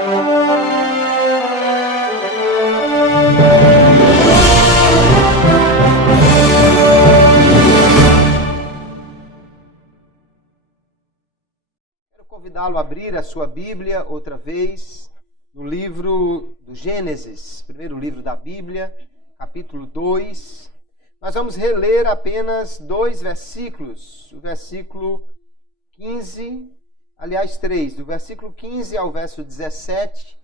Quero convidá-lo a abrir a sua Bíblia outra vez no livro do Gênesis, primeiro livro da Bíblia, capítulo 2. Nós vamos reler apenas 2 versículos, o versículo 15, aliás 3, do versículo 15 ao verso 17.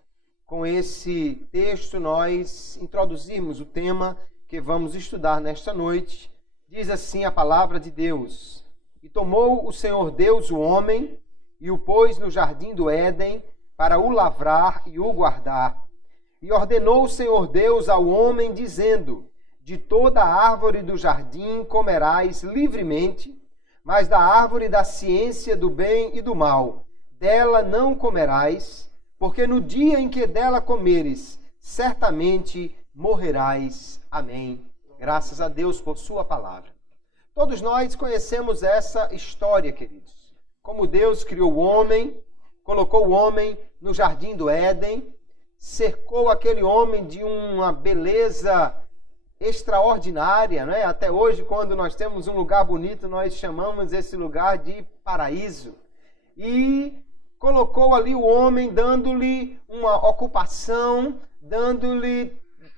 Com esse texto nós introduzimos o tema que vamos estudar nesta noite. Diz assim a palavra de Deus: E tomou o Senhor Deus o homem e o pôs no jardim do Éden para o lavrar e o guardar. E ordenou o Senhor Deus ao homem, dizendo: De toda a árvore do jardim comerás livremente, mas da árvore da ciência do bem e do mal, dela não comerás, porque no dia em que dela comeres, certamente morrerás. Amém. Graças a Deus por sua palavra. Todos nós conhecemos essa história, queridos. Como Deus criou o homem, colocou o homem no jardim do Éden, cercou aquele homem de uma beleza extraordinária, né? Até hoje, quando nós temos um lugar bonito, nós chamamos esse lugar de paraíso. E colocou ali o homem, dando-lhe uma ocupação, dando-lhe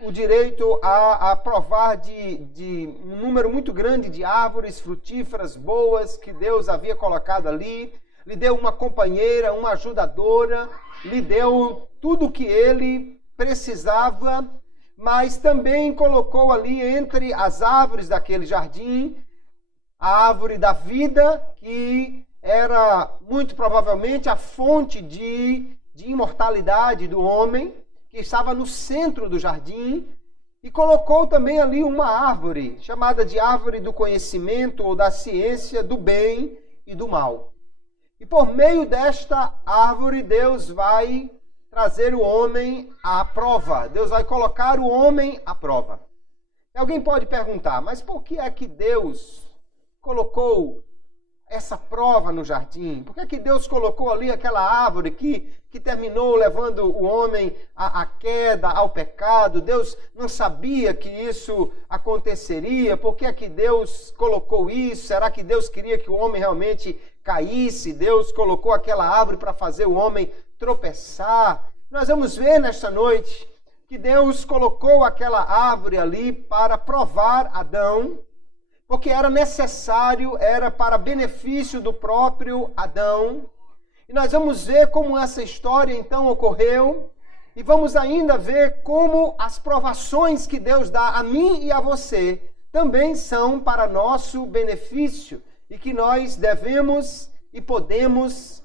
o direito a provar de um número muito grande de árvores frutíferas boas que Deus havia colocado ali. Lhe deu uma companheira, uma ajudadora, lhe deu tudo o que ele precisava, mas também colocou ali entre as árvores daquele jardim a árvore da vida, que era muito provavelmente a fonte de imortalidade do homem, que estava no centro do jardim, e colocou também ali uma árvore, chamada de árvore do conhecimento ou da ciência do bem e do mal. E por meio desta árvore, Deus vai trazer o homem à prova. Deus vai colocar o homem à prova. E alguém pode perguntar, mas por que é que Deus colocou essa prova no jardim? Por que é que Deus colocou ali aquela árvore que terminou levando o homem à queda, ao pecado? Deus não sabia que isso aconteceria? Por que é que Deus colocou isso? Será que Deus queria que o homem realmente caísse? Deus colocou aquela árvore para fazer o homem tropeçar? Nós vamos ver nesta noite que Deus colocou aquela árvore ali para provar Adão, porque era necessário, era para benefício do próprio Adão. E nós vamos ver como essa história então ocorreu, e vamos ainda ver como as provações que Deus dá a mim e a você também são para nosso benefício, e que nós devemos e podemos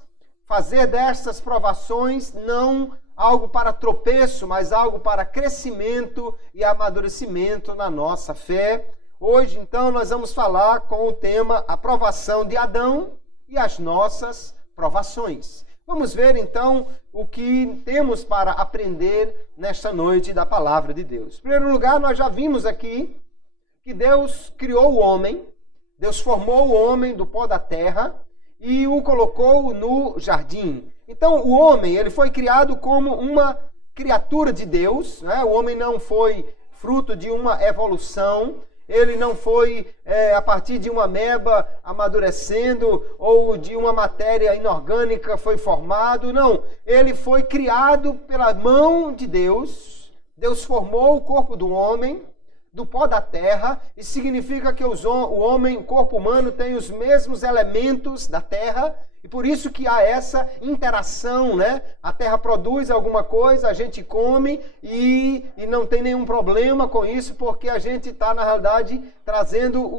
fazer destas provações não algo para tropeço, mas algo para crescimento e amadurecimento na nossa fé. Hoje, então, nós vamos falar com o tema A Provação de Adão e as nossas provações. Vamos ver, então, o que temos para aprender nesta noite da Palavra de Deus. Em primeiro lugar, nós já vimos aqui que Deus criou o homem, Deus formou o homem do pó da terra e o colocou no jardim. Então, o homem, ele foi criado como uma criatura de Deus, né? O homem não foi fruto de uma evolução, ele não foi a partir de uma ameba amadurecendo ou de uma matéria inorgânica foi formado. Não, ele foi criado pela mão de Deus. Deus formou o corpo do homem do pó da terra. Isso significa que o homem, o corpo humano, tem os mesmos elementos da terra. E por isso que há essa interação, né? A terra produz alguma coisa, a gente come e não tem nenhum problema com isso, porque a gente está, na realidade, trazendo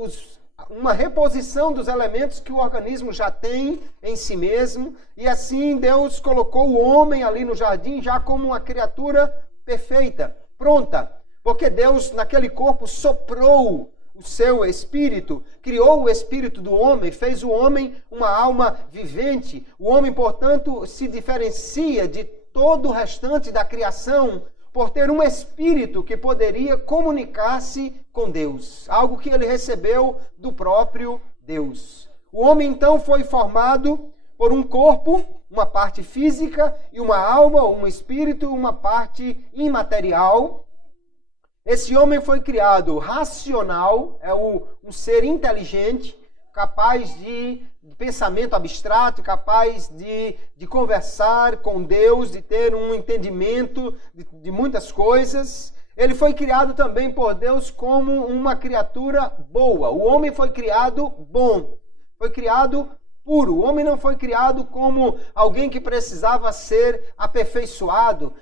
uma reposição dos elementos que o organismo já tem em si mesmo. E assim Deus colocou o homem ali no jardim já como uma criatura perfeita, pronta. Porque Deus, naquele corpo, soprou o seu espírito, criou o espírito do homem, fez o homem uma alma vivente. O homem, portanto, se diferencia de todo o restante da criação por ter um espírito que poderia comunicar-se com Deus, algo que ele recebeu do próprio Deus. O homem, então, foi formado por um corpo uma parte física e uma alma, ou um espírito, uma parte imaterial. Esse homem foi criado racional, é um ser inteligente, capaz de pensamento abstrato, capaz de conversar com Deus, de ter um entendimento de muitas coisas. Ele foi criado também por Deus como uma criatura boa. O homem foi criado bom, foi criado puro. O homem não foi criado como alguém que precisava ser aperfeiçoado.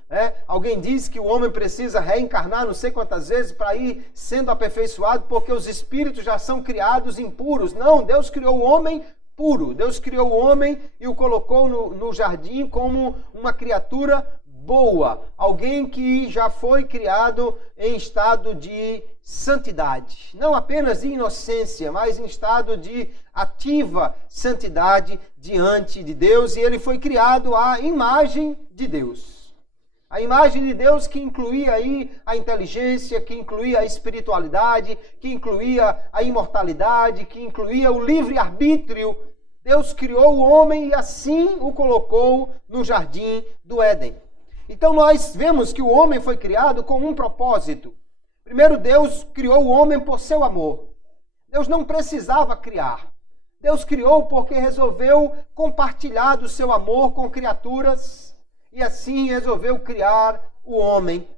Alguém diz que o homem precisa reencarnar não sei quantas vezes para ir sendo aperfeiçoado, porque os espíritos já são criados impuros. Não, Deus criou o homem puro. Deus criou o homem e o colocou no jardim como uma criatura boa. Alguém que já foi criado em estado de santidade. Não apenas de inocência, mas em estado de ativa santidade diante de Deus. E ele foi criado à imagem de Deus. A imagem de Deus que incluía aí a inteligência, que incluía a espiritualidade, que incluía a imortalidade, que incluía o livre-arbítrio. Deus criou o homem e assim o colocou no jardim do Éden. Então nós vemos que o homem foi criado com um propósito. Primeiro, Deus criou o homem por seu amor. Deus não precisava criar. Deus criou porque resolveu compartilhar do seu amor com criaturas e assim resolveu criar o homem.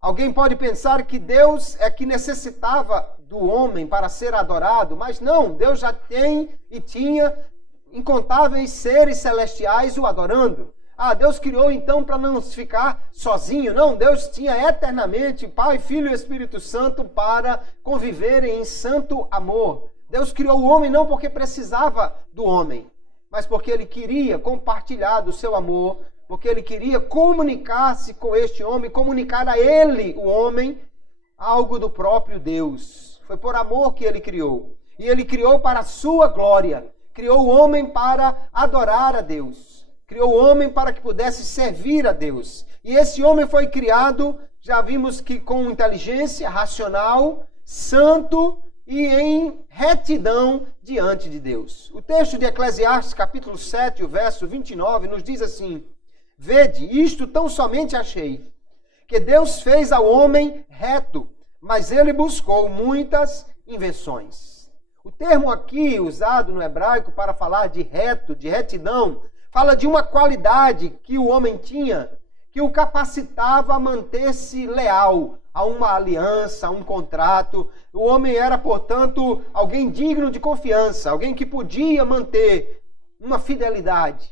Alguém pode pensar que Deus é que necessitava do homem para ser adorado, mas não, Deus já tem e tinha incontáveis seres celestiais o adorando. Deus criou então para não ficar sozinho. Não, Deus tinha eternamente Pai, Filho e Espírito Santo para conviverem em santo amor. Deus criou o homem não porque precisava do homem, mas porque ele queria compartilhar do seu amor, porque ele queria comunicar-se com este homem, comunicar a ele, o homem, algo do próprio Deus. Foi por amor que ele criou. E ele criou para a sua glória. Criou o homem para adorar a Deus. Criou o homem para que pudesse servir a Deus. E esse homem foi criado, já vimos que com inteligência, racional, santo e em retidão diante de Deus. O texto de Eclesiastes, capítulo 7, o verso 29, nos diz assim: Vede, isto tão somente achei, que Deus fez ao homem reto, mas ele buscou muitas invenções. O termo aqui usado no hebraico para falar de reto, de retidão, fala de uma qualidade que o homem tinha, que o capacitava a manter-se leal a uma aliança, a um contrato. O homem era, portanto, alguém digno de confiança, alguém que podia manter uma fidelidade.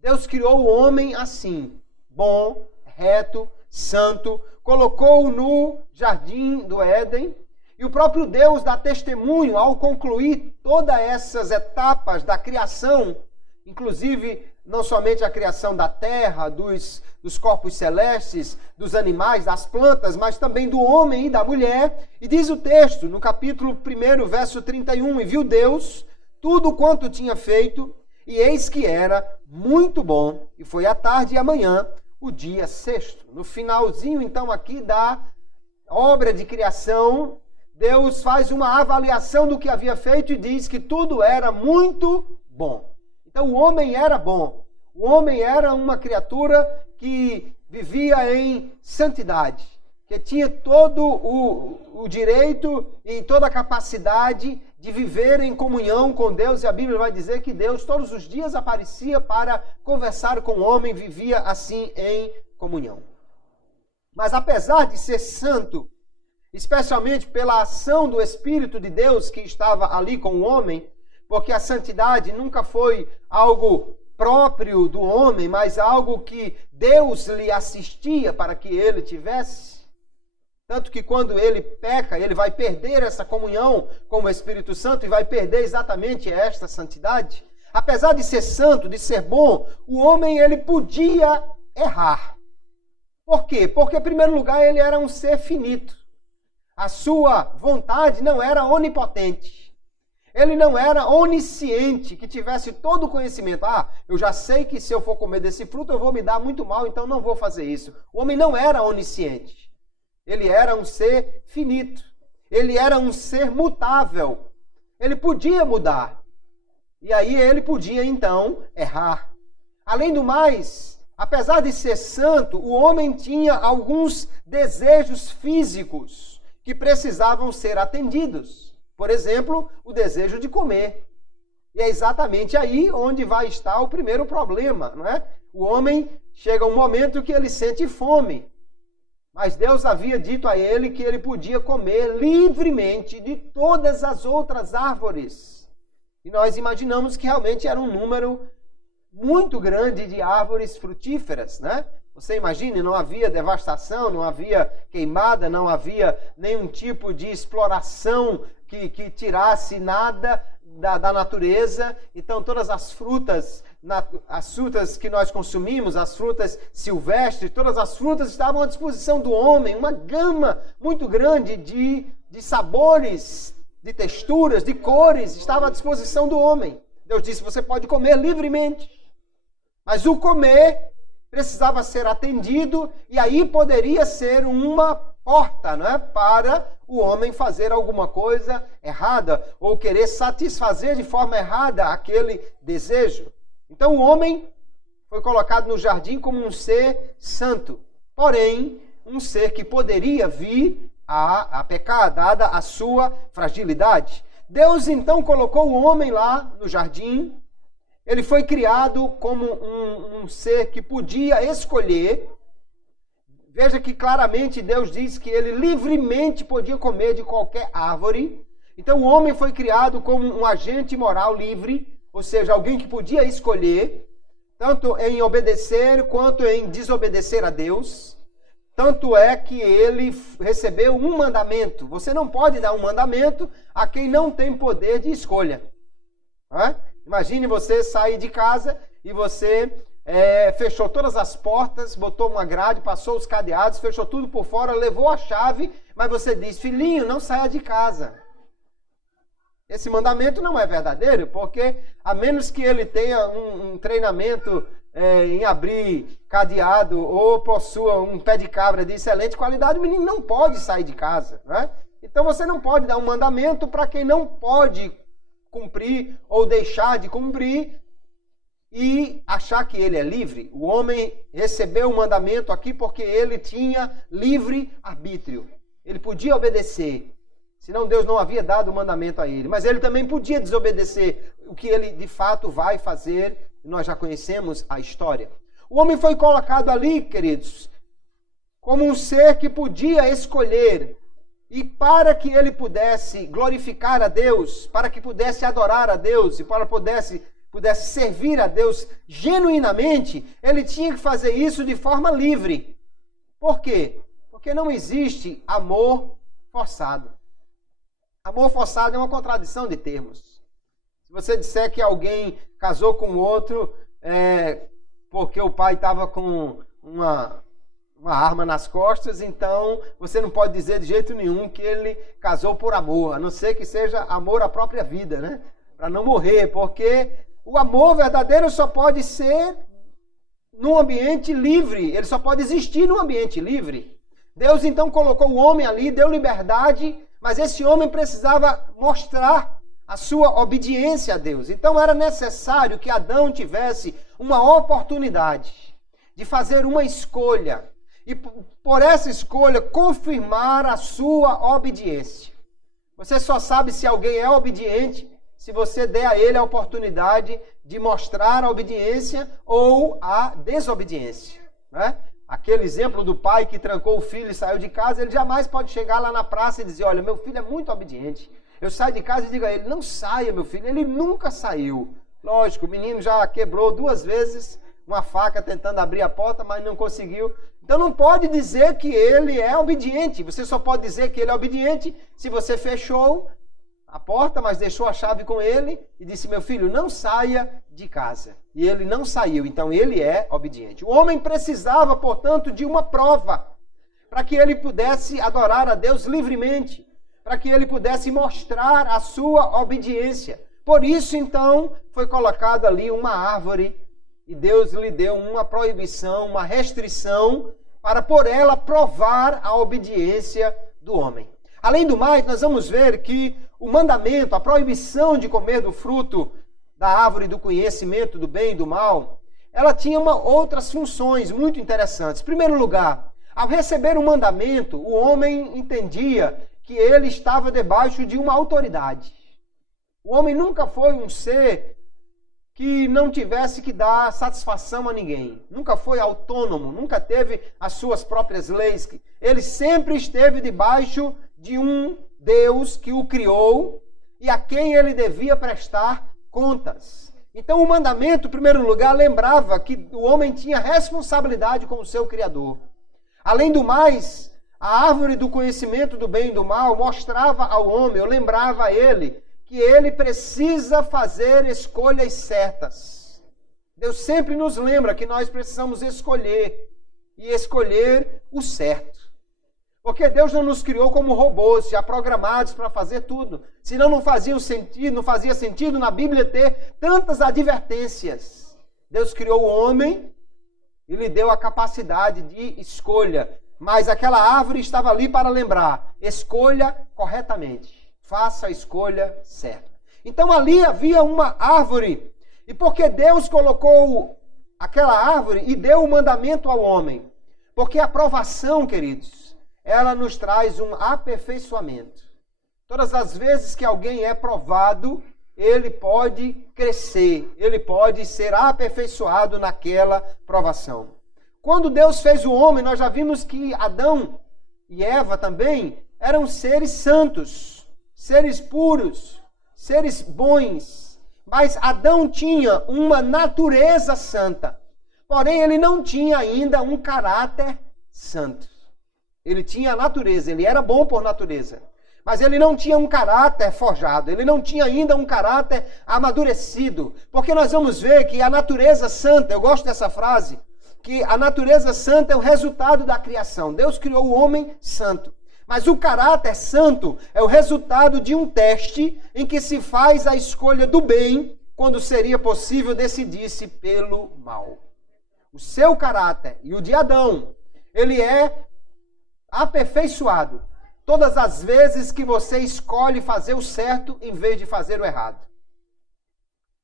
Deus criou o homem assim, bom, reto, santo, colocou-o no jardim do Éden, e o próprio Deus dá testemunho ao concluir todas essas etapas da criação, inclusive não somente a criação da terra, dos corpos celestes, dos animais, das plantas, mas também do homem e da mulher. E diz o texto, no capítulo 1, verso 31, E viu Deus tudo quanto tinha feito, e eis que era muito bom, e foi à tarde e amanhã, o dia sexto. No finalzinho, então, aqui da obra de criação, Deus faz uma avaliação do que havia feito e diz que tudo era muito bom. Então o homem era bom. O homem era uma criatura que vivia em santidade, que tinha todo o direito e toda a capacidade de viver em comunhão com Deus. E a Bíblia vai dizer que Deus todos os dias aparecia para conversar com o homem, vivia assim em comunhão. Mas apesar de ser santo, especialmente pela ação do Espírito de Deus que estava ali com o homem, porque a santidade nunca foi algo próprio do homem, mas algo que Deus lhe assistia para que ele tivesse. Tanto que quando ele peca, ele vai perder essa comunhão com o Espírito Santo e vai perder exatamente esta santidade. Apesar de ser santo, de ser bom, o homem ele podia errar. Por quê? Porque, em primeiro lugar, ele era um ser finito. A sua vontade não era onipotente. Ele não era onisciente, que tivesse todo o conhecimento. Eu já sei que se eu for comer desse fruto eu vou me dar muito mal, então não vou fazer isso. O homem não era onisciente. Ele era um ser finito. Ele era um ser mutável. Ele podia mudar. E aí ele podia, então, errar. Além do mais, apesar de ser santo, o homem tinha alguns desejos físicos que precisavam ser atendidos. Por exemplo, o desejo de comer. E é exatamente aí onde vai estar o primeiro problema, não é? O homem chega um momento que ele sente fome. Mas Deus havia dito a ele que ele podia comer livremente de todas as outras árvores. E nós imaginamos que realmente era um número muito grande de árvores frutíferas, né? Você imagine, não havia devastação, não havia queimada, não havia nenhum tipo de exploração que tirasse nada da natureza. Então todas as frutas que nós consumimos, as frutas silvestres, todas as frutas estavam à disposição do homem. Uma gama muito grande de sabores, de texturas, de cores, estava à disposição do homem. Deus disse, você pode comer livremente. Mas o comer precisava ser atendido, e aí poderia ser uma porta, não é? Para o homem fazer alguma coisa errada, ou querer satisfazer de forma errada aquele desejo. Então o homem foi colocado no jardim como um ser santo, porém um ser que poderia vir a pecar, dada a sua fragilidade. Deus então colocou o homem lá no jardim. Ele foi criado como um ser que podia escolher. Veja que claramente Deus diz que ele livremente podia comer de qualquer árvore. Então o homem foi criado como um agente moral livre, ou seja, alguém que podia escolher, tanto em obedecer quanto em desobedecer a Deus. Tanto é que ele recebeu um mandamento. Você não pode dar um mandamento a quem não tem poder de escolha. Não é? Imagine você sair de casa e você fechou todas as portas, botou uma grade, passou os cadeados, fechou tudo por fora, levou a chave, mas você diz, filhinho, não saia de casa. Esse mandamento não é verdadeiro, porque a menos que ele tenha um treinamento em abrir cadeado ou possua um pé de cabra de excelente qualidade, o menino não pode sair de casa. Né? Então você não pode dar um mandamento para quem não pode cumprir ou deixar de cumprir e achar que ele é livre. O homem recebeu o mandamento aqui porque ele tinha livre arbítrio. Ele podia obedecer, senão Deus não havia dado o mandamento a ele. Mas ele também podia desobedecer, o que ele de fato vai fazer. Nós já conhecemos a história. O homem foi colocado ali, queridos, como um ser que podia escolher. E para que ele pudesse glorificar a Deus, para que pudesse adorar a Deus e para pudesse servir a Deus genuinamente, ele tinha que fazer isso de forma livre. Por quê? Porque não existe amor forçado. Amor forçado é uma contradição de termos. Se você disser que alguém casou com outro porque o pai estava com uma arma nas costas, então você não pode dizer de jeito nenhum que ele casou por amor, a não ser que seja amor à própria vida, né? Para não morrer, porque o amor verdadeiro só pode ser num ambiente livre, ele só pode existir num ambiente livre. Deus então colocou o homem ali, deu liberdade, mas esse homem precisava mostrar a sua obediência a Deus. Então era necessário que Adão tivesse uma oportunidade de fazer uma escolha e por essa escolha confirmar a sua obediência. Você só sabe se alguém é obediente se você der a ele a oportunidade de mostrar a obediência ou a desobediência. Né? Aquele exemplo do pai que trancou o filho e saiu de casa, ele jamais pode chegar lá na praça e dizer, olha, meu filho é muito obediente. Eu saio de casa e digo a ele, não saia, meu filho. Ele nunca saiu. Lógico, o menino já quebrou 2 vezes uma faca tentando abrir a porta, mas não conseguiu. Então não pode dizer que ele é obediente. Você só pode dizer que ele é obediente se você fechou a porta, mas deixou a chave com ele e disse, meu filho, não saia de casa. E ele não saiu, então ele é obediente. O homem precisava, portanto, de uma prova para que ele pudesse adorar a Deus livremente, para que ele pudesse mostrar a sua obediência. Por isso, então, foi colocado ali uma árvore e Deus lhe deu uma proibição, uma restrição, para por ela provar a obediência do homem. Além do mais, nós vamos ver que o mandamento, a proibição de comer do fruto da árvore do conhecimento do bem e do mal, ela tinha outras funções muito interessantes. Em primeiro lugar, ao receber um mandamento, o homem entendia que ele estava debaixo de uma autoridade. O homem nunca foi um ser que não tivesse que dar satisfação a ninguém. Nunca foi autônomo, nunca teve as suas próprias leis. Ele sempre esteve debaixo de um Deus que o criou e a quem ele devia prestar contas. Então o mandamento, em primeiro lugar, lembrava que o homem tinha responsabilidade com o seu Criador. Além do mais, a árvore do conhecimento do bem e do mal mostrava ao homem, ou lembrava a ele, que ele precisa fazer escolhas certas. Deus sempre nos lembra que nós precisamos escolher, e escolher o certo. Porque Deus não nos criou como robôs, já programados para fazer tudo. Senão não fazia sentido na Bíblia ter tantas advertências. Deus criou o homem e lhe deu a capacidade de escolha. Mas aquela árvore estava ali para lembrar, escolha corretamente. Faça a escolha certa. Então ali havia uma árvore. E porque Deus colocou aquela árvore e deu o mandamento ao homem? Porque a provação, queridos, ela nos traz um aperfeiçoamento. Todas as vezes que alguém é provado, ele pode crescer, ele pode ser aperfeiçoado naquela provação. Quando Deus fez o homem, nós já vimos que Adão e Eva também eram seres santos, seres puros, seres bons. Mas Adão tinha uma natureza santa. Porém, ele não tinha ainda um caráter santo. Ele tinha a natureza, ele era bom por natureza. Mas ele não tinha um caráter forjado, ele não tinha ainda um caráter amadurecido. Porque nós vamos ver que a natureza santa, eu gosto dessa frase, que a natureza santa é o resultado da criação. Deus criou o homem santo. Mas o caráter santo é o resultado de um teste em que se faz a escolha do bem quando seria possível decidir-se pelo mal. O seu caráter e o de Adão, ele é aperfeiçoado todas as vezes que você escolhe fazer o certo em vez de fazer o errado.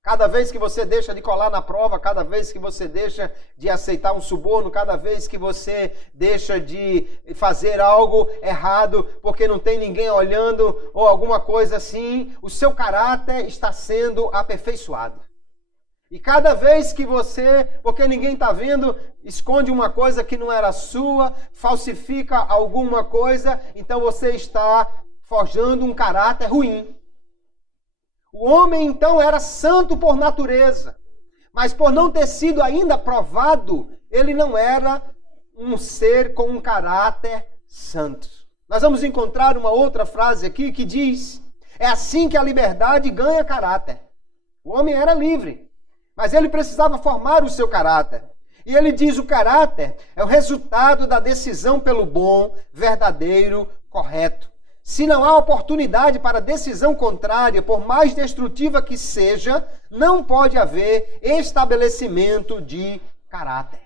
Cada vez que você deixa de colar na prova, cada vez que você deixa de aceitar um suborno, cada vez que você deixa de fazer algo errado porque não tem ninguém olhando ou alguma coisa assim, o seu caráter está sendo aperfeiçoado. E cada vez que você, porque ninguém está vendo, esconde uma coisa que não era sua, falsifica alguma coisa, então você está forjando um caráter ruim. O homem, então, era santo por natureza, mas por não ter sido ainda provado, ele não era um ser com um caráter santo. Nós vamos encontrar uma outra frase aqui que diz, é assim que a liberdade ganha caráter. O homem era livre, mas ele precisava formar o seu caráter. E ele diz, o caráter é o resultado da decisão pelo bom, verdadeiro, correto. Se não há oportunidade para decisão contrária, por mais destrutiva que seja, não pode haver estabelecimento de caráter.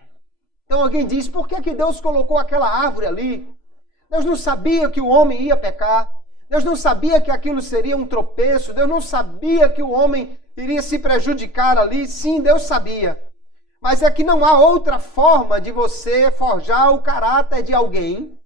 Então alguém diz, por que Deus colocou aquela árvore ali? Deus não sabia que o homem ia pecar. Deus não sabia que aquilo seria um tropeço. Deus não sabia que o homem iria se prejudicar ali. Sim, Deus sabia. Mas é que não há outra forma de você forjar o caráter de alguém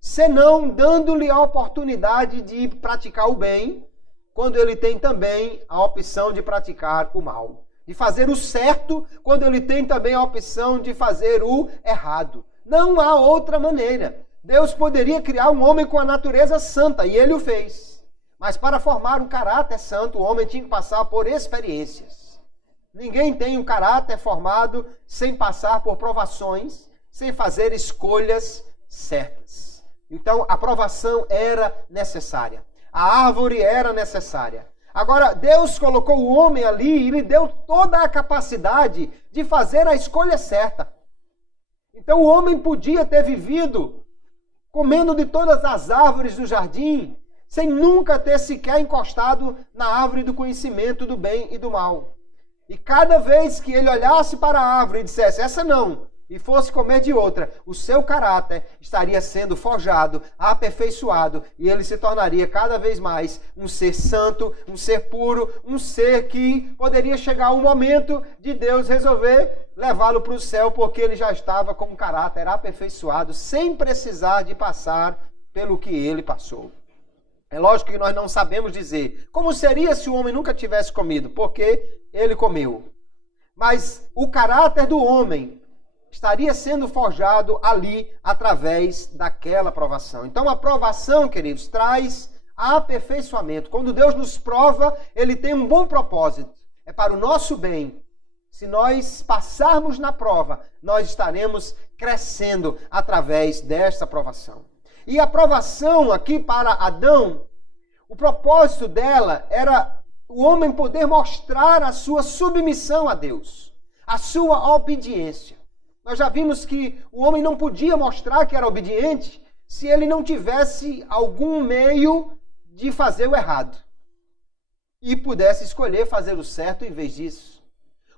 senão dando-lhe a oportunidade de praticar o bem, quando ele tem também a opção de praticar o mal. De fazer o certo, quando ele tem também a opção de fazer o errado. Não há outra maneira. Deus poderia criar um homem com a natureza santa, e ele o fez. Mas para formar um caráter santo, o homem tinha que passar por experiências. Ninguém tem um caráter formado sem passar por provações, sem fazer escolhas certas. Então, a provação era necessária. A árvore era necessária. Agora, Deus colocou o homem ali e lhe deu toda a capacidade de fazer a escolha certa. Então, o homem podia ter vivido comendo de todas as árvores do jardim, sem nunca ter sequer encostado na árvore do conhecimento do bem e do mal. E cada vez que ele olhasse para a árvore e dissesse, essa não, e fosse comer de outra, o seu caráter estaria sendo forjado, aperfeiçoado, e ele se tornaria cada vez mais um ser santo, um ser puro, um ser que poderia chegar um momento de Deus resolver levá-lo para o céu, porque ele já estava com um caráter aperfeiçoado, sem precisar de passar pelo que ele passou. É lógico que nós não sabemos dizer como seria se o homem nunca tivesse comido, porque ele comeu. Mas o caráter do homem estaria sendo forjado ali através daquela provação. Então a provação, queridos, traz aperfeiçoamento. Quando Deus nos prova, ele tem um bom propósito. É para o nosso bem. Se nós passarmos na prova, nós estaremos crescendo através desta provação. E a provação aqui para Adão, o propósito dela era o homem poder mostrar a sua submissão a Deus, a sua obediência. Nós já vimos que o homem não podia mostrar que era obediente se ele não tivesse algum meio de fazer o errado e pudesse escolher fazer o certo em vez disso.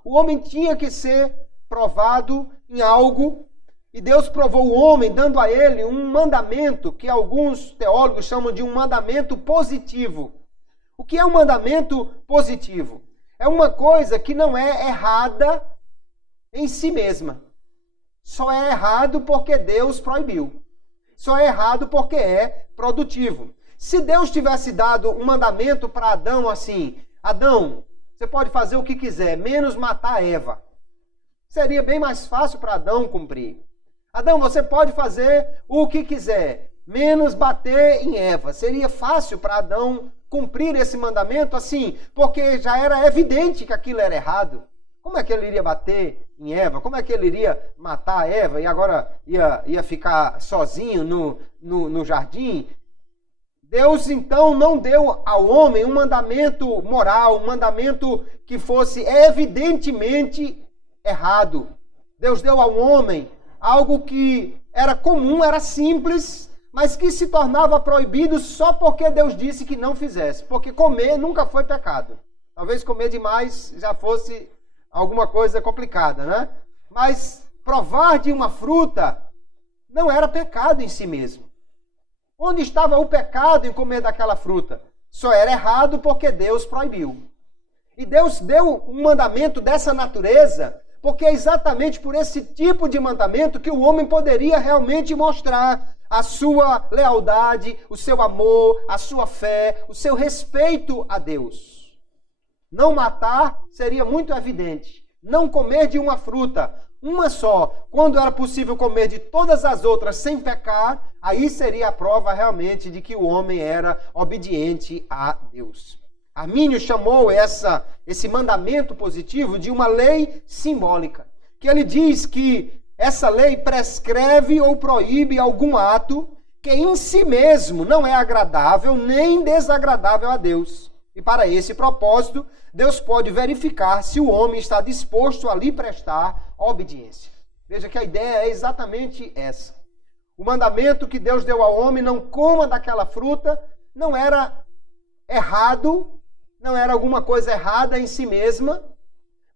O homem tinha que ser provado em algo, e Deus provou o homem dando a ele um mandamento que alguns teólogos chamam de um mandamento positivo. O que é um mandamento positivo? É uma coisa que não é errada em si mesma. Só é errado porque Deus proibiu. Só é errado porque é produtivo. Se Deus tivesse dado um mandamento para Adão assim: Adão, você pode fazer o que quiser, menos matar Eva. Seria bem mais fácil para Adão cumprir. Adão, você pode fazer o que quiser, menos bater em Eva. Seria fácil para Adão cumprir esse mandamento assim, porque já era evidente que aquilo era errado. Como é que ele iria bater em Eva? Como é que ele iria matar Eva e agora ia ficar sozinho no jardim? Deus, então, não deu ao homem um mandamento moral, um mandamento que fosse evidentemente errado. Deus deu ao homem algo que era comum, era simples, mas que se tornava proibido só porque Deus disse que não fizesse. Porque comer nunca foi pecado. Talvez comer demais já fosse alguma coisa complicada, né? Mas provar de uma fruta não era pecado em si mesmo. Onde estava o pecado em comer daquela fruta? Só era errado porque Deus proibiu. E Deus deu um mandamento dessa natureza, porque é exatamente por esse tipo de mandamento que o homem poderia realmente mostrar a sua lealdade, o seu amor, a sua fé, o seu respeito a Deus. Não matar seria muito evidente. Não comer de uma fruta, uma só, quando era possível comer de todas as outras sem pecar, aí seria a prova realmente de que o homem era obediente a Deus. Armínio chamou esse mandamento positivo de uma lei simbólica, que ele diz que essa lei prescreve ou proíbe algum ato que em si mesmo não é agradável nem desagradável a Deus. E para esse propósito, Deus pode verificar se o homem está disposto a lhe prestar obediência. Veja que a ideia é exatamente essa. O mandamento que Deus deu ao homem, não coma daquela fruta, não era errado, não era alguma coisa errada em si mesma,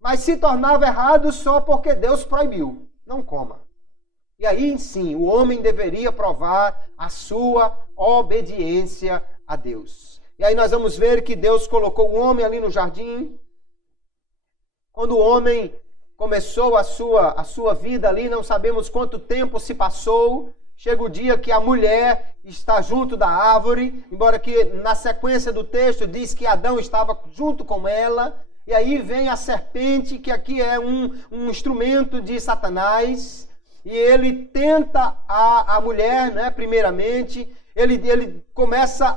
mas se tornava errado só porque Deus proibiu. Não coma. E aí sim, o homem deveria provar a sua obediência a Deus. E aí nós vamos ver que Deus colocou o homem ali no jardim. Quando o homem começou a sua vida ali, não sabemos quanto tempo se passou. Chega o dia que a mulher está junto da árvore, embora que na sequência do texto diz que Adão estava junto com ela. E aí vem a serpente, que aqui é um instrumento de Satanás. E ele tenta a mulher, né, primeiramente. Ele começa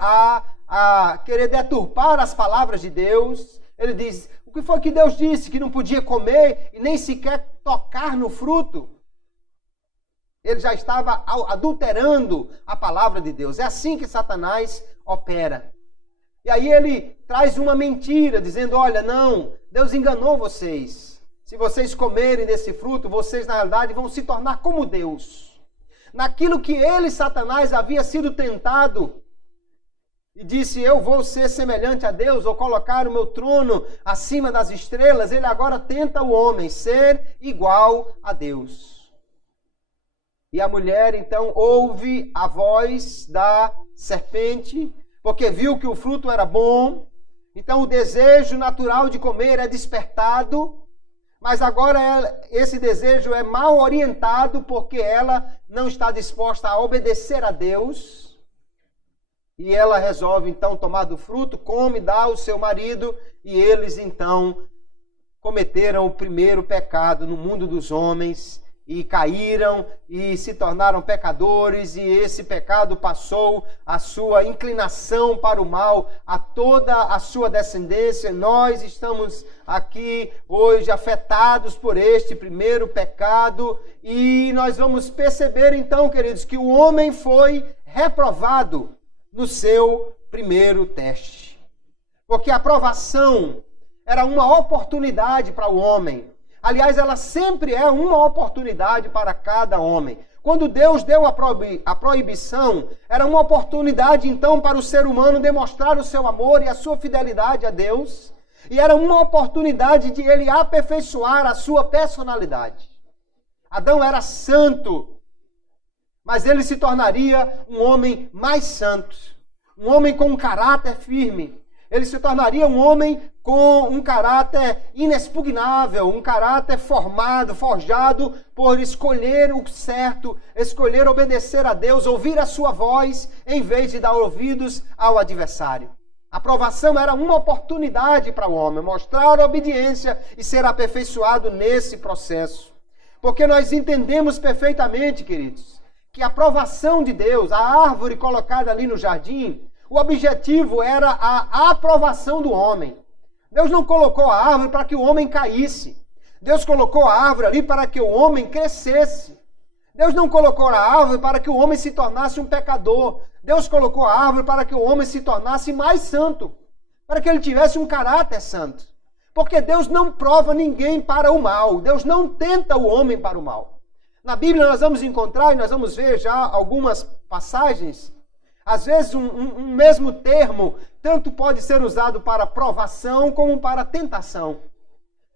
a querer deturpar as palavras de Deus. Ele diz: o que foi que Deus disse? Que não podia comer e nem sequer tocar no fruto. Ele já estava adulterando a palavra de Deus. É assim que Satanás opera. E aí ele traz uma mentira, dizendo: olha, não, Deus enganou vocês. Se vocês comerem desse fruto, vocês na realidade vão se tornar como Deus. Naquilo que ele, Satanás, havia sido tentado, e disse: eu vou ser semelhante a Deus, ou colocar o meu trono acima das estrelas. Ele agora tenta o homem ser igual a Deus. E a mulher, então, ouve a voz da serpente, porque viu que o fruto era bom. Então, o desejo natural de comer é despertado, mas agora esse desejo é mal orientado, porque ela não está disposta a obedecer a Deus. E ela resolve, então, tomar do fruto, come, dá ao seu marido, e eles, então, cometeram o primeiro pecado no mundo dos homens, e caíram e se tornaram pecadores, e esse pecado passou a sua inclinação para o mal a toda a sua descendência. Nós estamos aqui hoje afetados por este primeiro pecado, e nós vamos perceber então, queridos, que o homem foi reprovado no seu primeiro teste. Porque a aprovação era uma oportunidade para o homem. Aliás, ela sempre é uma oportunidade para cada homem. Quando Deus deu a proibição, era uma oportunidade, então, para o ser humano demonstrar o seu amor e a sua fidelidade a Deus. E era uma oportunidade de ele aperfeiçoar a sua personalidade. Adão era santo, mas ele se tornaria um homem mais santo. Um homem com um caráter firme. Ele se tornaria um homem com um caráter inexpugnável, um caráter formado, forjado por escolher o certo, escolher obedecer a Deus, ouvir a sua voz, em vez de dar ouvidos ao adversário. A aprovação era uma oportunidade para o homem, mostrar obediência e ser aperfeiçoado nesse processo. Porque nós entendemos perfeitamente, queridos, que a aprovação de Deus, a árvore colocada ali no jardim, o objetivo era a aprovação do homem. Deus não colocou a árvore para que o homem caísse. Deus colocou a árvore ali para que o homem crescesse. Deus não colocou a árvore para que o homem se tornasse um pecador. Deus colocou a árvore para que o homem se tornasse mais santo, para que ele tivesse um caráter santo. Porque Deus não prova ninguém para o mal. Deus não tenta o homem para o mal. Na Bíblia nós vamos encontrar, e nós vamos ver já algumas passagens. Às vezes um mesmo termo tanto pode ser usado para provação como para tentação.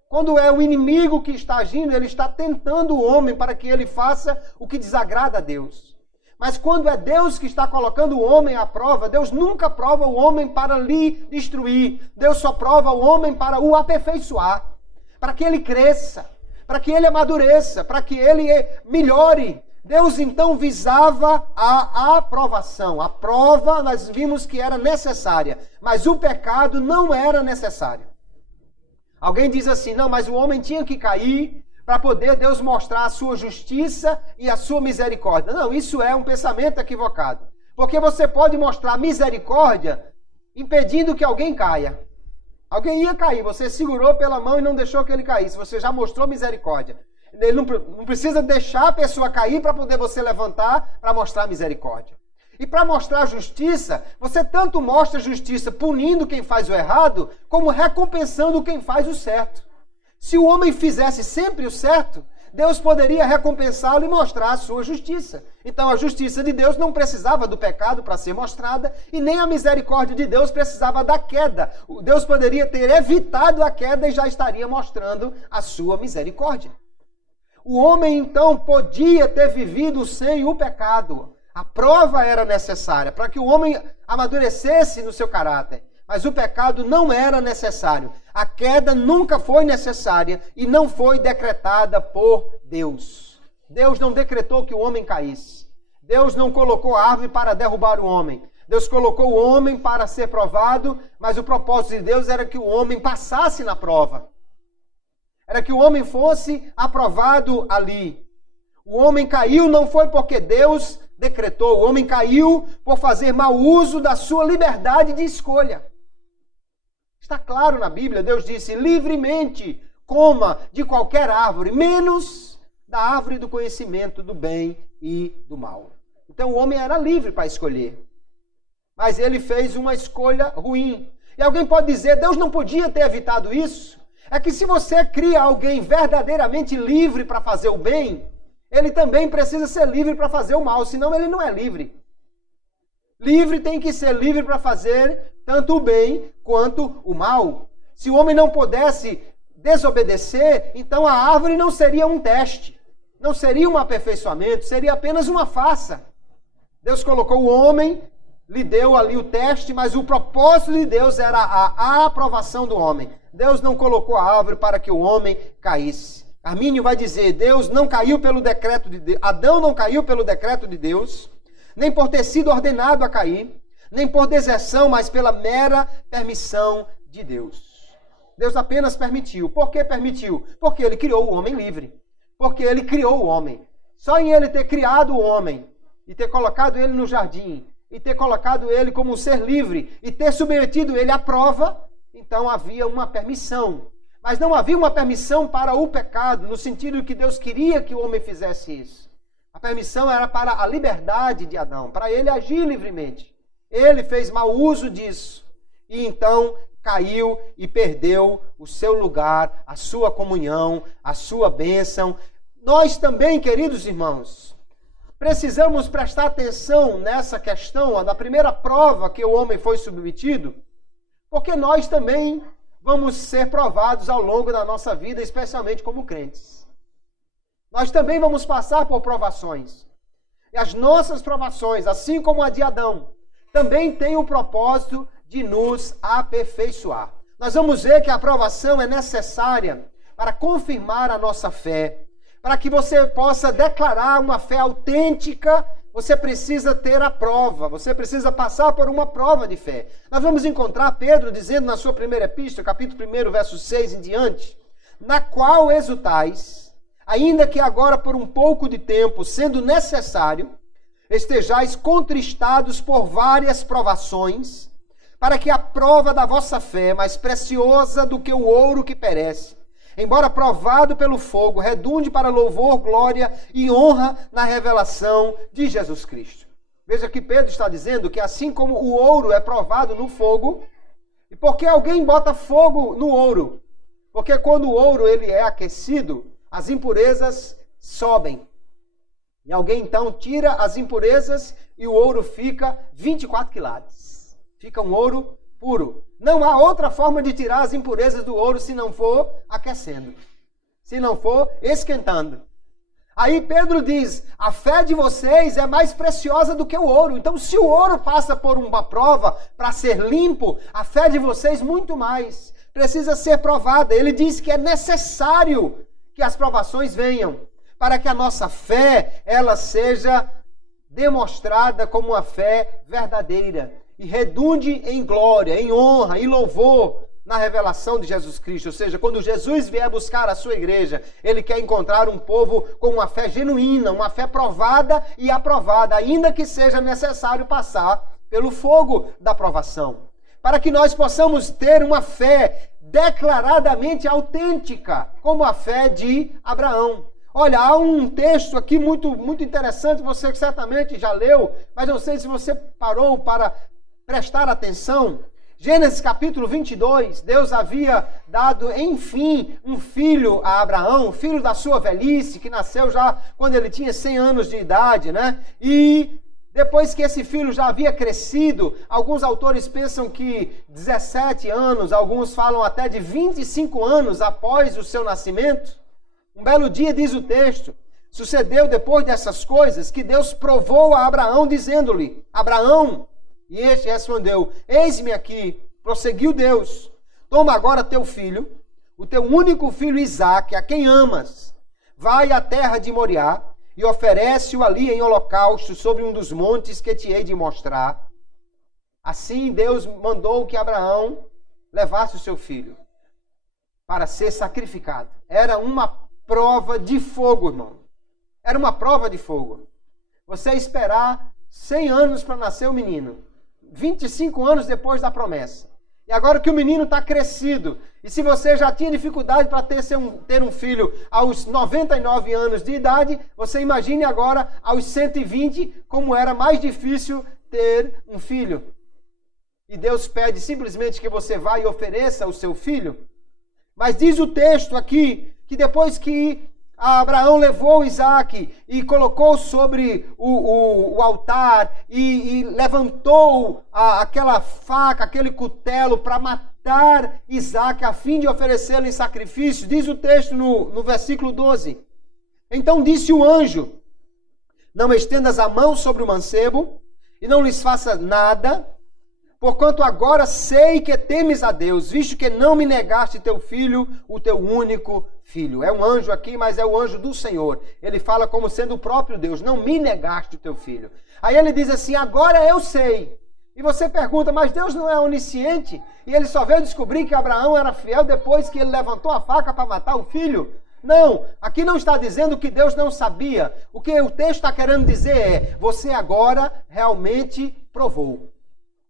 Quando é o inimigo que está agindo, ele está tentando o homem para que ele faça o que desagrada a Deus. Mas quando é Deus que está colocando o homem à prova, Deus nunca prova o homem para lhe destruir. Deus só prova o homem para o aperfeiçoar, para que ele cresça, para que ele amadureça, para que ele melhore. Deus então visava a aprovação. A prova nós vimos que era necessária, mas o pecado não era necessário. Alguém diz assim, não, mas o homem tinha que cair para poder Deus mostrar a sua justiça e a sua misericórdia. Não, isso é um pensamento equivocado. Porque você pode mostrar misericórdia impedindo que alguém caia. Alguém ia cair, você segurou pela mão e não deixou que ele caísse. Você já mostrou misericórdia. Ele não precisa deixar a pessoa cair para poder você levantar para mostrar misericórdia. E para mostrar justiça, você tanto mostra justiça punindo quem faz o errado, como recompensando quem faz o certo. Se o homem fizesse sempre o certo, Deus poderia recompensá-lo e mostrar a sua justiça. Então a justiça de Deus não precisava do pecado para ser mostrada, e nem a misericórdia de Deus precisava da queda. Deus poderia ter evitado a queda e já estaria mostrando a sua misericórdia. O homem, então, podia ter vivido sem o pecado. A prova era necessária para que o homem amadurecesse no seu caráter. Mas o pecado não era necessário. A queda nunca foi necessária e não foi decretada por Deus. Deus não decretou que o homem caísse. Deus não colocou a árvore para derrubar o homem. Deus colocou o homem para ser provado, mas o propósito de Deus era que o homem passasse na prova. Era que o homem fosse aprovado ali. O homem caiu não foi porque Deus decretou. O homem caiu por fazer mau uso da sua liberdade de escolha. Está claro na Bíblia, Deus disse, livremente coma de qualquer árvore, menos da árvore do conhecimento do bem e do mal. Então o homem era livre para escolher. Mas ele fez uma escolha ruim. E alguém pode dizer, Deus não podia ter evitado isso? É que se você cria alguém verdadeiramente livre para fazer o bem, ele também precisa ser livre para fazer o mal, senão ele não é livre. Livre tem que ser livre para fazer tanto o bem quanto o mal. Se o homem não pudesse desobedecer, então a árvore não seria um teste. não seria um aperfeiçoamento, seria apenas uma farsa. Deus colocou o homem, lhe deu ali o teste, mas o propósito de Deus era a aprovação do homem. Deus não colocou a árvore para que o homem caísse. Armínio vai dizer, Deus não caiu pelo decreto de Deus, Adão não caiu pelo decreto de Deus, nem por ter sido ordenado a cair, nem por deserção, mas pela mera permissão de Deus. Deus apenas permitiu. Por que permitiu? Porque ele criou o homem livre. Porque ele criou o homem. Só em ele ter criado o homem, e ter colocado ele no jardim, e ter colocado ele como um ser livre, e ter submetido ele à prova, então havia uma permissão. Mas não havia uma permissão para o pecado, no sentido de que Deus queria que o homem fizesse isso. A permissão era para a liberdade de Adão, para ele agir livremente. Ele fez mau uso disso. E então caiu e perdeu o seu lugar, a sua comunhão, a sua bênção. Nós também, queridos irmãos, precisamos prestar atenção nessa questão, da primeira prova que o homem foi submetido, porque nós também vamos ser provados ao longo da nossa vida, especialmente como crentes. Nós também vamos passar por provações. E as nossas provações, assim como a de Adão, também têm o propósito de nos aperfeiçoar. Nós vamos ver que a aprovação é necessária para confirmar a nossa fé. Para que você possa declarar uma fé autêntica, você precisa ter a prova, você precisa passar por uma prova de fé. Nós vamos encontrar Pedro dizendo na sua primeira epístola, capítulo 1, verso 6 em diante, na qual exultais, ainda que agora por um pouco de tempo, sendo necessário, estejais contristados por várias provações, para que a prova da vossa fé, mais preciosa do que o ouro que perece, embora provado pelo fogo, redunde para louvor, glória e honra na revelação de Jesus Cristo. Veja que Pedro está dizendo que assim como o ouro é provado no fogo, e por que alguém bota fogo no ouro? Porque quando o ouro ele é aquecido, as impurezas sobem. E alguém então tira as impurezas e o ouro fica 24 quilates. Fica um ouro puro. Não há outra forma de tirar as impurezas do ouro se não for aquecendo, se não for esquentando. Aí Pedro diz, a fé de vocês é mais preciosa do que o ouro. Então se o ouro passa por uma prova para ser limpo, a fé de vocês muito mais precisa ser provada. Ele diz que é necessário que as provações venham para que a nossa fé ela seja demonstrada como uma fé verdadeira e redunde em glória, em honra, em louvor na revelação de Jesus Cristo. Ou seja, quando Jesus vier buscar a sua igreja, ele quer encontrar um povo com uma fé genuína, uma fé provada e aprovada, ainda que seja necessário passar pelo fogo da provação, para que nós possamos ter uma fé declaradamente autêntica, como a fé de Abraão. Olha, há um texto aqui muito interessante, você certamente já leu, mas não sei se você parou para prestar atenção. Gênesis capítulo 22, Deus havia dado, enfim, um filho a Abraão, filho da sua velhice, que nasceu já quando ele tinha 100 anos de idade, né? E depois que esse filho já havia crescido, alguns autores pensam que 17 anos, alguns falam até de 25 anos após o seu nascimento. Um belo dia, diz o texto, sucedeu depois dessas coisas que Deus provou a Abraão, dizendo-lhe, Abraão, e este respondeu, eis-me aqui, prosseguiu Deus, toma agora teu filho, o teu único filho Isaque, a quem amas, vai à terra de Moriá e oferece-o ali em holocausto sobre um dos montes que te hei de mostrar. Assim Deus mandou que Abraão levasse o seu filho para ser sacrificado. Era uma prova de fogo, irmão. Era uma prova de fogo. Você esperar 100 anos para nascer o menino. 25 anos depois da promessa. E agora que o menino está crescido, e se você já tinha dificuldade para ter um filho aos 99 anos de idade, você imagine agora aos 120 como era mais difícil ter um filho. E Deus pede simplesmente que você vá e ofereça o seu filho. Mas diz o texto aqui que depois que Abraão levou Isaque e colocou sobre o altar e levantou aquela faca, aquele cutelo para matar Isaque a fim de oferecê-lo em sacrifício. Diz o texto no versículo 12. Então disse o anjo: não estendas a mão sobre o mancebo e não lhes faça nada, porquanto agora sei que temes a Deus, visto que não me negaste teu filho, o teu único filho. É um anjo aqui, mas é o anjo do Senhor. Ele fala como sendo o próprio Deus: não me negaste o teu filho. Aí ele diz assim: agora eu sei. E você pergunta: mas Deus não é onisciente? E ele só veio descobrir que Abraão era fiel depois que ele levantou a faca para matar o filho? Não, aqui não está dizendo que Deus não sabia. O que o texto está querendo dizer é: você agora realmente provou.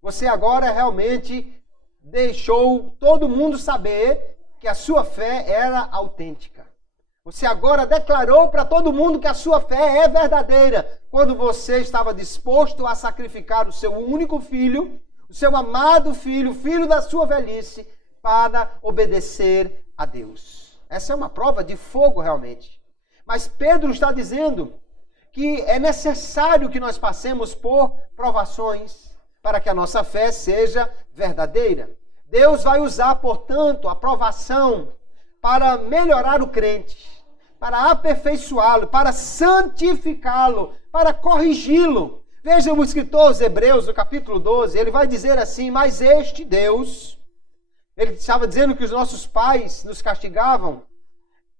Você agora realmente deixou todo mundo saber que a sua fé era autêntica. Você agora declarou para todo mundo que a sua fé é verdadeira, quando você estava disposto a sacrificar o seu único filho, o seu amado filho, filho da sua velhice, para obedecer a Deus. Essa é uma prova de fogo realmente. Mas Pedro está dizendo que é necessário que nós passemos por provações para que a nossa fé seja verdadeira. Deus vai usar, portanto, a provação para melhorar o crente, para aperfeiçoá-lo, para santificá-lo, para corrigi-lo. Veja o escritor aos Hebreus, no capítulo 12, ele vai dizer assim: mas este Deus, ele estava dizendo que os nossos pais nos castigavam,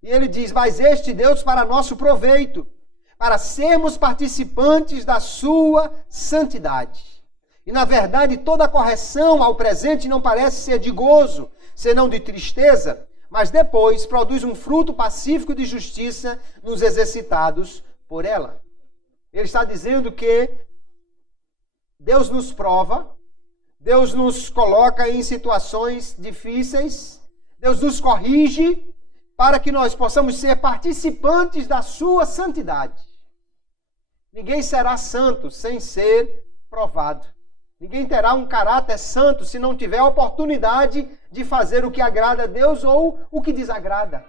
e ele diz: mas este Deus para nosso proveito, para sermos participantes da sua santidade. E na verdade toda correção ao presente não parece ser de gozo, senão de tristeza, mas depois produz um fruto pacífico de justiça nos exercitados por ela. Ele está dizendo que Deus nos prova, Deus nos coloca em situações difíceis, Deus nos corrige para que nós possamos ser participantes da sua santidade. Ninguém será santo sem ser provado. Ninguém terá um caráter santo se não tiver a oportunidade de fazer o que agrada a Deus ou o que desagrada.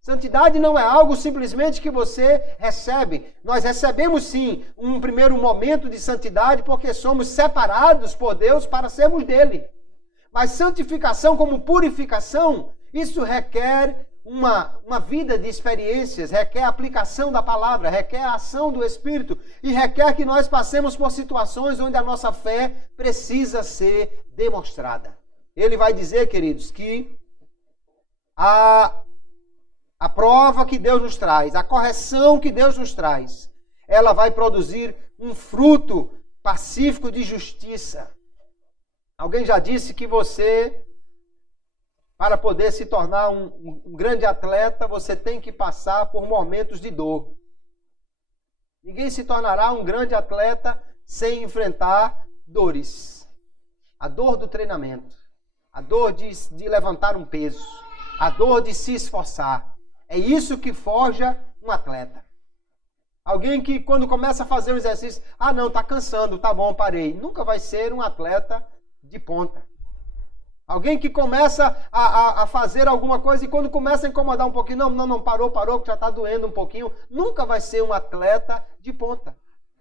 Santidade não é algo simplesmente que você recebe. Nós recebemos sim um primeiro momento de santidade porque somos separados por Deus para sermos dele. Mas santificação como purificação, isso requer uma vida de experiências, requer a aplicação da palavra, requer a ação do Espírito e requer que nós passemos por situações onde a nossa fé precisa ser demonstrada. Ele vai dizer, queridos, que a prova que Deus nos traz, a correção que Deus nos traz, ela vai produzir um fruto pacífico de justiça. Alguém já disse que você, para poder se tornar um grande atleta, você tem que passar por momentos de dor. Ninguém se tornará um grande atleta sem enfrentar dores. A dor do treinamento, a dor de levantar um peso, a dor de se esforçar. É isso que forja um atleta. Alguém que quando começa a fazer um exercício, não, está cansando, tá bom, parei. Nunca vai ser um atleta de ponta. Alguém que começa a fazer alguma coisa e quando começa a incomodar um pouquinho, não, parou, que já está doendo um pouquinho, nunca vai ser um atleta de ponta.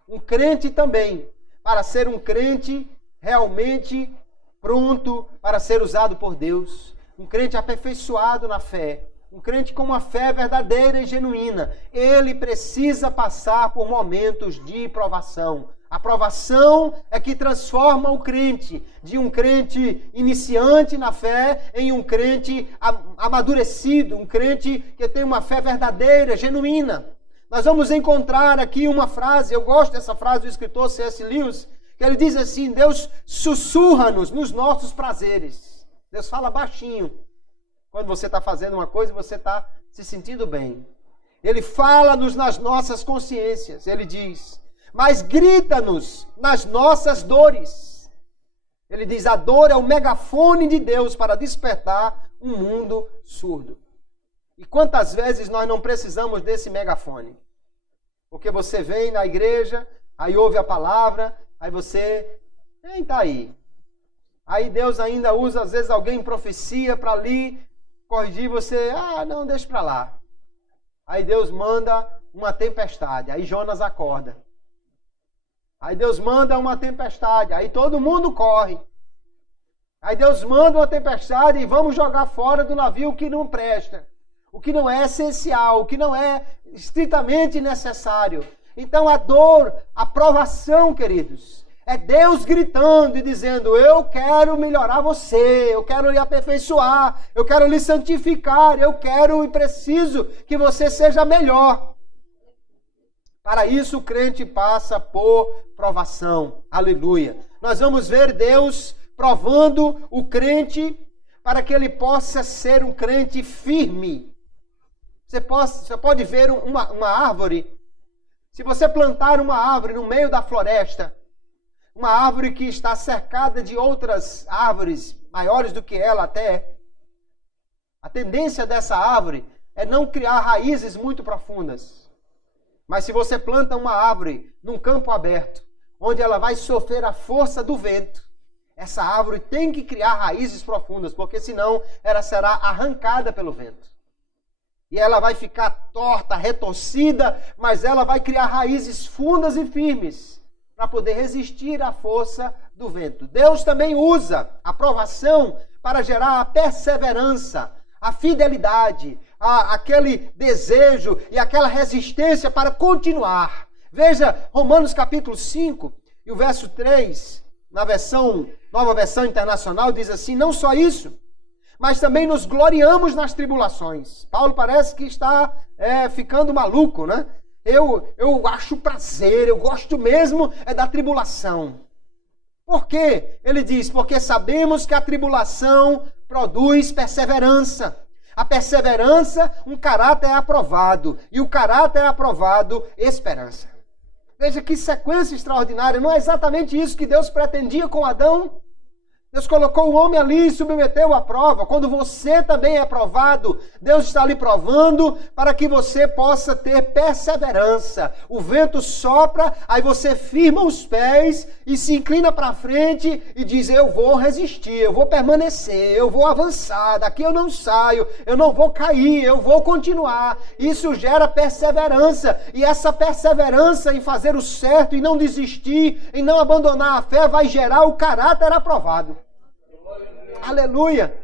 Um crente também, para ser um crente realmente pronto para ser usado por Deus, um crente aperfeiçoado na fé, um crente com uma fé verdadeira e genuína, ele precisa passar por momentos de provação. A provação é que transforma o crente, de um crente iniciante na fé, em um crente amadurecido, um crente que tem uma fé verdadeira, genuína. Nós vamos encontrar aqui uma frase, eu gosto dessa frase do escritor C.S. Lewis, que ele diz assim: Deus sussurra-nos nos nossos prazeres. Deus fala baixinho. Quando você está fazendo uma coisa, você está se sentindo bem. Ele fala-nos nas nossas consciências. Ele diz: mas grita-nos nas nossas dores. Ele diz: a dor é o megafone de Deus para despertar um mundo surdo. E quantas vezes nós não precisamos desse megafone? Porque você vem na igreja, aí ouve a palavra, aí você nem está aí. Aí Deus ainda usa, às vezes, alguém em profecia para ali corrigir você. Não, deixa para lá. Aí Deus manda uma tempestade. Aí Jonas acorda. Aí Deus manda uma tempestade. Aí todo mundo corre. Aí Deus manda uma tempestade e vamos jogar fora do navio que não presta. o que não é essencial, o que não é estritamente necessário. Então a dor, a provação, queridos, é Deus gritando e dizendo: eu quero melhorar você, eu quero lhe aperfeiçoar, eu quero lhe santificar, eu quero e preciso que você seja melhor. Para isso o crente passa por provação. Aleluia. Nós vamos ver Deus provando o crente para que ele possa ser um crente firme. Você pode ver uma árvore. Se você plantar uma árvore no meio da floresta, uma árvore que está cercada de outras árvores maiores do que ela até, a tendência dessa árvore é não criar raízes muito profundas. Mas se você planta uma árvore num campo aberto, onde ela vai sofrer a força do vento, essa árvore tem que criar raízes profundas, porque senão ela será arrancada pelo vento. E ela vai ficar torta, retorcida, mas ela vai criar raízes fundas e firmes para poder resistir à força do vento. Deus também usa a provação para gerar a perseverança, a fidelidade, aquele desejo e aquela resistência para continuar. Veja Romanos capítulo 5 e o verso 3, na Nova Versão Internacional, diz assim: não só isso, mas também nos gloriamos nas tribulações. Paulo parece que está ficando maluco, né? Eu acho prazer, eu gosto mesmo da tribulação. Por quê? Ele diz: porque sabemos que a tribulação produz perseverança. A perseverança, um caráter aprovado. E o caráter aprovado, esperança. Veja que sequência extraordinária. Não é exatamente isso que Deus pretendia com Adão? Deus colocou o homem ali e submeteu à prova. Quando você também é provado, Deus está lhe provando para que você possa ter perseverança. O vento sopra, aí você firma os pés e se inclina para frente e diz: eu vou resistir, eu vou permanecer, eu vou avançar, daqui eu não saio, eu não vou cair, eu vou continuar. Isso gera perseverança, e essa perseverança em fazer o certo, em não desistir, em não abandonar a fé, vai gerar o caráter aprovado. Aleluia,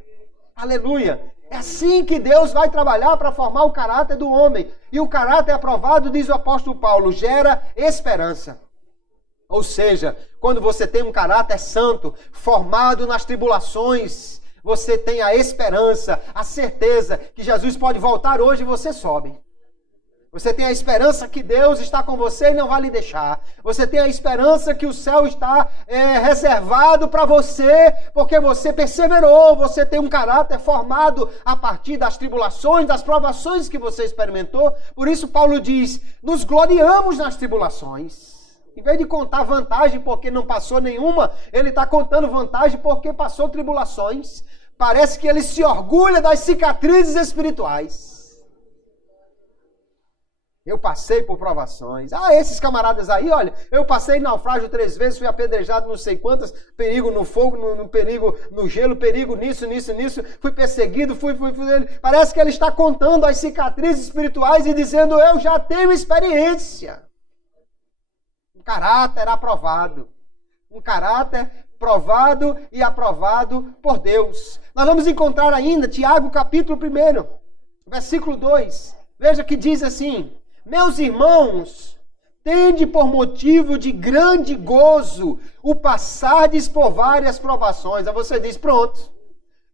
aleluia. É assim que Deus vai trabalhar para formar o caráter do homem. E o caráter aprovado, diz o apóstolo Paulo, gera esperança. Ou seja, quando você tem um caráter santo, formado nas tribulações, você tem a esperança, a certeza que Jesus pode voltar hoje e você sobe. Você tem a esperança que Deus está com você e não vai lhe deixar. Você tem a esperança que o céu está reservado para você, porque você perseverou. Você tem um caráter formado a partir das tribulações, das provações que você experimentou. Por isso Paulo diz: nos gloriamos nas tribulações. Em vez de contar vantagem porque não passou nenhuma, ele está contando vantagem porque passou tribulações. Parece que ele se orgulha das cicatrizes espirituais. Eu passei por provações. Esses camaradas aí, olha, eu passei naufrágio 3 vezes, fui apedrejado não sei quantas, perigo no fogo, no perigo no gelo, perigo nisso, fui perseguido, fui. Parece que ele está contando as cicatrizes espirituais e dizendo: eu já tenho experiência. Um caráter aprovado. Um caráter provado e aprovado por Deus. Nós vamos encontrar ainda Tiago capítulo 1, versículo 2. Veja que diz assim: meus irmãos, tende por motivo de grande gozo o passardes por várias provações. Aí você diz: pronto,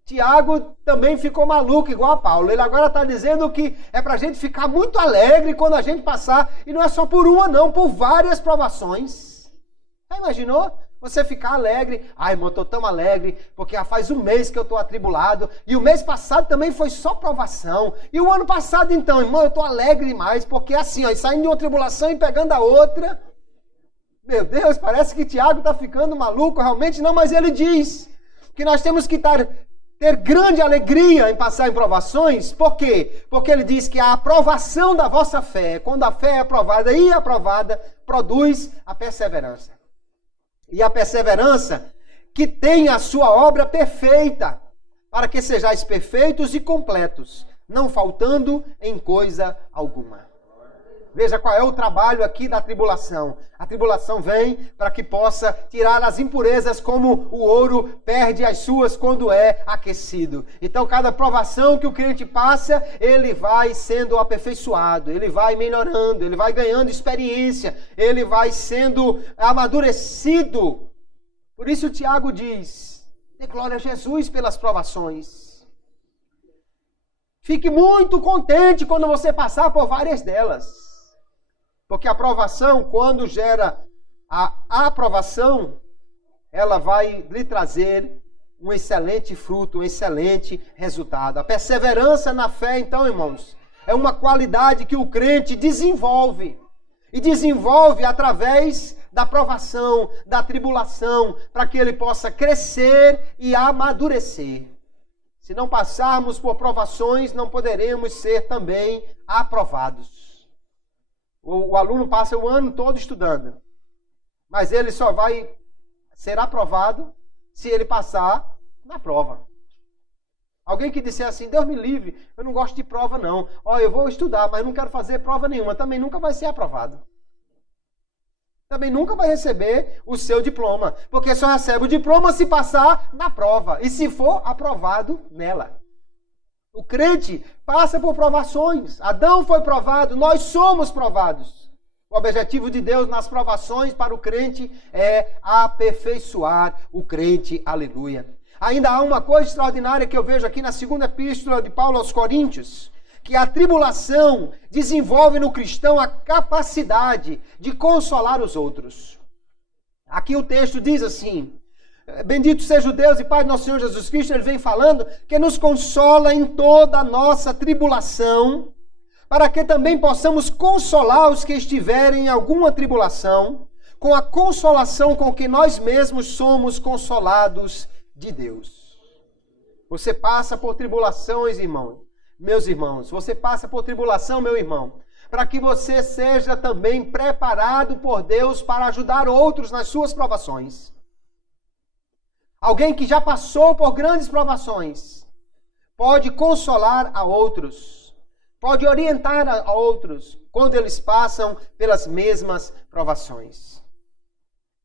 Tiago também ficou maluco igual a Paulo. Ele agora está dizendo que é para a gente ficar muito alegre quando a gente passar, e não é só por uma não, por várias provações. Já imaginou? Você ficar alegre: irmão, eu estou tão alegre, porque já faz 1 mês que eu estou atribulado, e o mês passado também foi só provação, e o ano passado então, irmão, eu estou alegre demais, porque assim, saindo de uma tribulação e pegando a outra. Meu Deus, parece que Tiago está ficando maluco, realmente não, mas ele diz que nós temos que ter grande alegria em passar em provações. Por quê? Porque ele diz que a aprovação da vossa fé, quando a fé é aprovada e aprovada, produz a perseverança. E a perseverança que tem a sua obra perfeita, para que sejais perfeitos e completos, não faltando em coisa alguma. Veja qual é o trabalho aqui da tribulação. A tribulação vem para que possa tirar as impurezas, como o ouro perde as suas quando é aquecido. Então, cada provação que o crente passa, ele vai sendo aperfeiçoado, ele vai melhorando, ele vai ganhando experiência, ele vai sendo amadurecido. Por isso, Tiago diz: dê glória a Jesus pelas provações. Fique muito contente quando você passar por várias delas. Porque a provação, quando gera a aprovação, ela vai lhe trazer um excelente fruto, um excelente resultado. A perseverança na fé, então, irmãos, é uma qualidade que o crente desenvolve. E desenvolve através da provação, da tribulação, para que ele possa crescer e amadurecer. Se não passarmos por provações, não poderemos ser também aprovados. O aluno passa o ano todo estudando, mas ele só vai ser aprovado se ele passar na prova. Alguém que disser assim: Deus me livre, eu não gosto de prova não. Eu vou estudar, mas não quero fazer prova nenhuma. Também nunca vai ser aprovado. Também nunca vai receber o seu diploma, porque só recebe o diploma se passar na prova e se for aprovado nela. O crente passa por provações. Adão foi provado, nós somos provados. O objetivo de Deus nas provações para o crente é aperfeiçoar o crente. Aleluia. Ainda há uma coisa extraordinária que eu vejo aqui na segunda epístola de Paulo aos Coríntios, que a tribulação desenvolve no cristão a capacidade de consolar os outros. Aqui o texto diz assim: bendito seja o Deus e Pai de nosso Senhor Jesus Cristo, ele vem falando que nos consola em toda a nossa tribulação, para que também possamos consolar os que estiverem em alguma tribulação, com a consolação com que nós mesmos somos consolados de Deus. Você passa por tribulações, irmão. Meus irmãos, você passa por tribulação, meu irmão, para que você seja também preparado por Deus para ajudar outros nas suas provações. Alguém que já passou por grandes provações pode consolar a outros, pode orientar a outros quando eles passam pelas mesmas provações.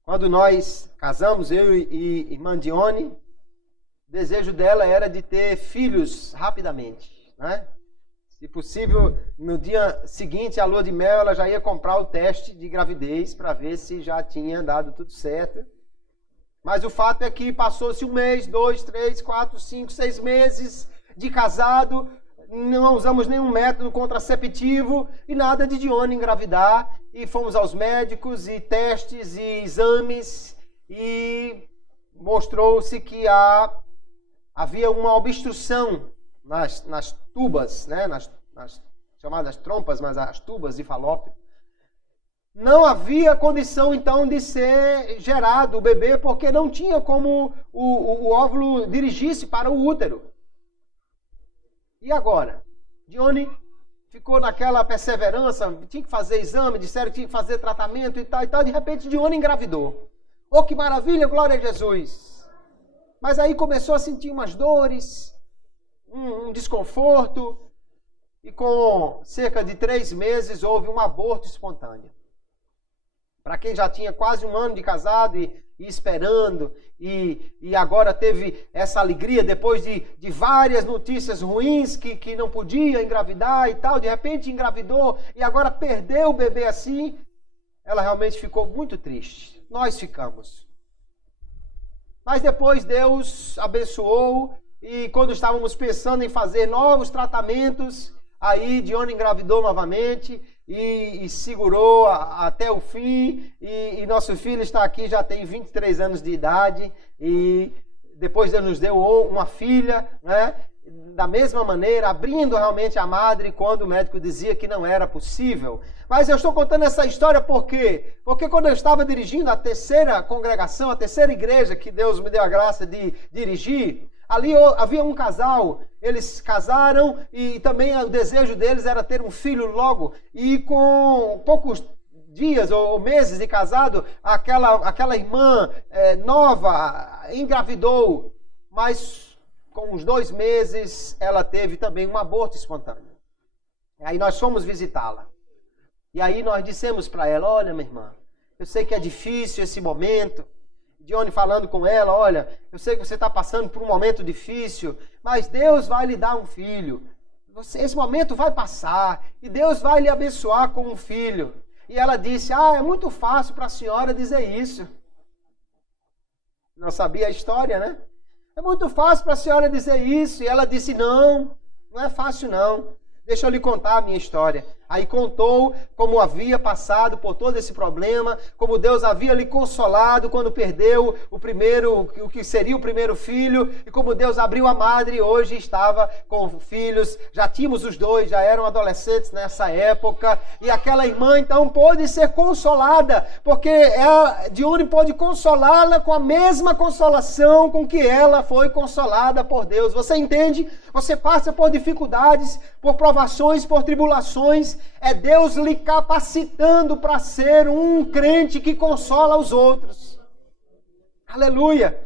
Quando nós casamos, eu e irmã Dione, o desejo dela era de ter filhos rapidamente, né? Se possível, no dia seguinte à lua de mel, ela já ia comprar o teste de gravidez para ver se já tinha dado tudo certo. Mas o fato é que passou-se 1 mês, 2, 3, 4, 5, 6 meses de casado, não usamos nenhum método contraceptivo e nada de Dione engravidar. E fomos aos médicos e testes e exames e mostrou-se que havia uma obstrução nas tubas, né? nas chamadas trompas, mas as tubas de Falópio. Não havia condição, então, de ser gerado o bebê, porque não tinha como o óvulo dirigisse para o útero. E agora? Dione ficou naquela perseverança, tinha que fazer exame, disseram que tinha que fazer tratamento e tal, de repente Dione engravidou. Oh, que maravilha, glória a Jesus! Mas aí começou a sentir umas dores, um desconforto, e com cerca de 3 meses houve um aborto espontâneo. Para quem já tinha quase 1 ano de casado e esperando, e agora teve essa alegria depois de várias notícias ruins que não podia engravidar e tal, de repente engravidou e agora perdeu o bebê assim, ela realmente ficou muito triste. Nós ficamos. Mas depois Deus abençoou e quando estávamos pensando em fazer novos tratamentos, aí Dione engravidou novamente e segurou até o fim. E nosso filho está aqui, já tem 23 anos de idade e depois Deus nos deu uma filha, né? Da mesma maneira, abrindo realmente a madre quando o médico dizia que não era possível. Mas eu estou contando essa história por quê? Porque quando eu estava dirigindo a 3ª congregação, a 3ª igreja que Deus me deu a graça de dirigir, ali havia um casal, eles casaram e também o desejo deles era ter um filho logo. E com poucos dias ou meses de casado, aquela irmã nova engravidou, mas com uns 2 meses ela teve também um aborto espontâneo. Aí nós fomos visitá-la. E aí nós dissemos para ela, olha, minha irmã, eu sei que é difícil esse momento. Dione falando com ela, olha, eu sei que você está passando por um momento difícil, mas Deus vai lhe dar um filho. Esse momento vai passar e Deus vai lhe abençoar com um filho. E ela disse, é muito fácil para a senhora dizer isso. Não sabia a história, né? É muito fácil para a senhora dizer isso. E ela disse, não é fácil não. Deixa eu lhe contar a minha história. Aí contou como havia passado por todo esse problema, como Deus havia lhe consolado quando perdeu o que seria o primeiro filho, e como Deus abriu a madre e hoje estava com filhos. Já tínhamos os dois, já eram adolescentes nessa época, e aquela irmã então pôde ser consolada, porque Dione pôde consolá-la com a mesma consolação com que ela foi consolada por Deus. Você entende? Você passa por dificuldades, por provações, por tribulações, é Deus lhe capacitando para ser um crente que consola os outros. Aleluia!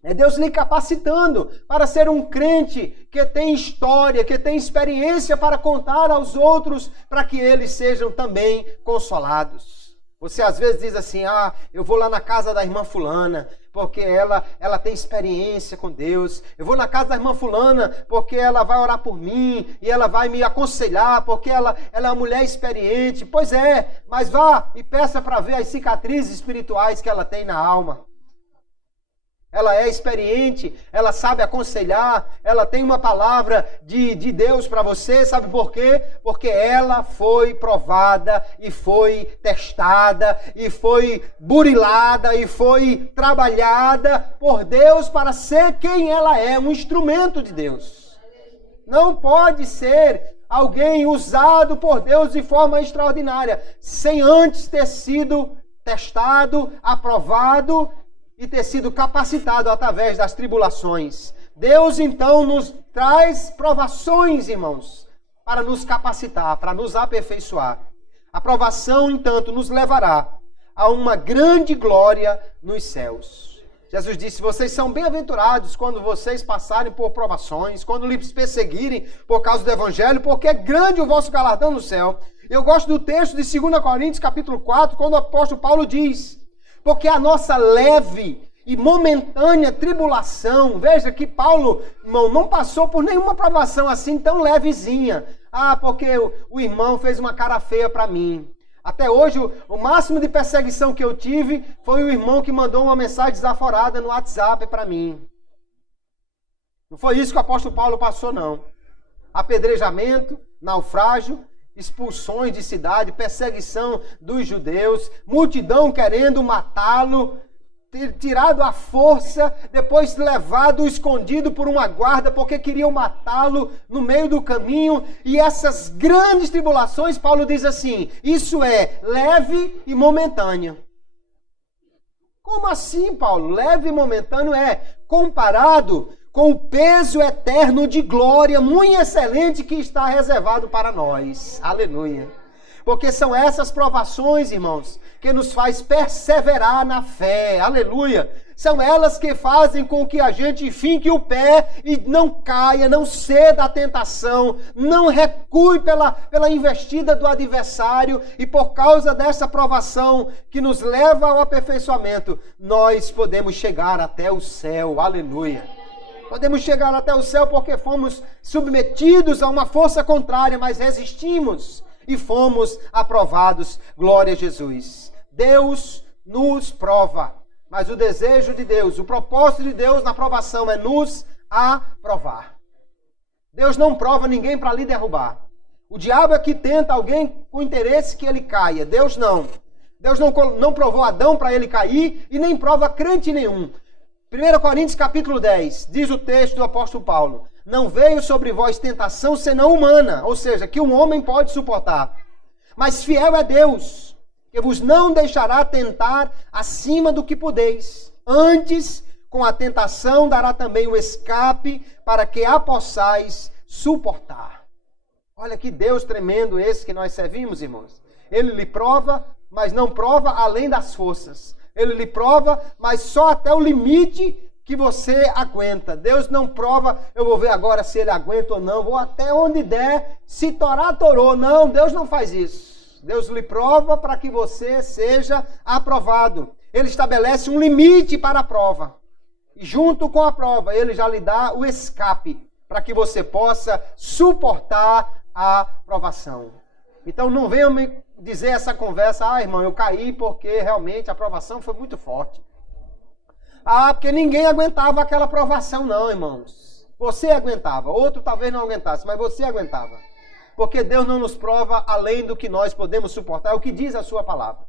É Deus lhe capacitando para ser um crente que tem história, que tem experiência para contar aos outros, para que eles sejam também consolados. Você às vezes diz assim, eu vou lá na casa da irmã fulana, porque ela tem experiência com Deus. Eu vou na casa da irmã fulana, porque ela vai orar por mim, e ela vai me aconselhar, porque ela é uma mulher experiente. Pois é, mas vá e peça para ver as cicatrizes espirituais que ela tem na alma. Ela é experiente, ela sabe aconselhar, ela tem uma palavra de Deus para você, sabe por quê? Porque ela foi provada e foi testada e foi burilada e foi trabalhada por Deus para ser quem ela é, um instrumento de Deus. Não pode ser alguém usado por Deus de forma extraordinária, sem antes ter sido testado, aprovado e ter sido capacitado através das tribulações. Deus, então, nos traz provações, irmãos, para nos capacitar, para nos aperfeiçoar. A provação, entanto, nos levará a uma grande glória nos céus. Jesus disse, vocês são bem-aventurados quando vocês passarem por provações, quando lhes perseguirem por causa do Evangelho, porque é grande o vosso galardão no céu. Eu gosto do texto de 2 Coríntios, capítulo 4, quando o apóstolo Paulo diz, porque a nossa leve e momentânea tribulação, veja que Paulo, irmão, não passou por nenhuma provação assim tão levezinha. Porque o irmão fez uma cara feia para mim. Até hoje, o máximo de perseguição que eu tive foi o irmão que mandou uma mensagem desaforada no WhatsApp para mim. Não foi isso que o apóstolo Paulo passou, não. Apedrejamento, naufrágio, expulsões de cidade, perseguição dos judeus, multidão querendo matá-lo, tirado à força, depois levado escondido por uma guarda, porque queriam matá-lo no meio do caminho. E essas grandes tribulações, Paulo diz assim, isso é leve e momentâneo. Como assim, Paulo? Leve e momentâneo comparado com o peso eterno de glória muito excelente que está reservado para nós. Aleluia. Porque são essas provações, irmãos, que nos faz perseverar na fé. Aleluia. São elas que fazem com que a gente finque o pé e não caia, não ceda à tentação, não recue pela investida do adversário. E por causa dessa provação que nos leva ao aperfeiçoamento, nós podemos chegar até o céu. Aleluia. Podemos chegar até o céu porque fomos submetidos a uma força contrária, mas resistimos e fomos aprovados. Glória a Jesus. Deus nos prova, mas o desejo de Deus, o propósito de Deus na provação é nos aprovar. Deus não prova ninguém para lhe derrubar. O diabo é que tenta alguém com interesse que ele caia. Deus não. Deus não provou Adão para ele cair e nem prova crente nenhum. 1 Coríntios capítulo 10, diz o texto do apóstolo Paulo, não veio sobre vós tentação senão humana, ou seja, que um homem pode suportar. Mas fiel é Deus, que vos não deixará tentar acima do que podeis. Antes, com a tentação, dará também o escape para que a possais suportar. Olha que Deus tremendo esse que nós servimos, irmãos. Ele lhe prova, mas não prova além das forças. Ele lhe prova, mas só até o limite que você aguenta. Deus não prova, eu vou ver agora se ele aguenta ou não, vou até onde der, se torar, torou. Não, Deus não faz isso. Deus lhe prova para que você seja aprovado. Ele estabelece um limite para a prova. E junto com a prova, ele já lhe dá o escape para que você possa suportar a provação. Então não venha me dizer essa conversa, irmão, eu caí porque realmente a provação foi muito forte. Porque ninguém aguentava aquela provação não, irmãos. Você aguentava, outro talvez não aguentasse, mas você aguentava. Porque Deus não nos prova além do que nós podemos suportar, é o que diz a sua palavra.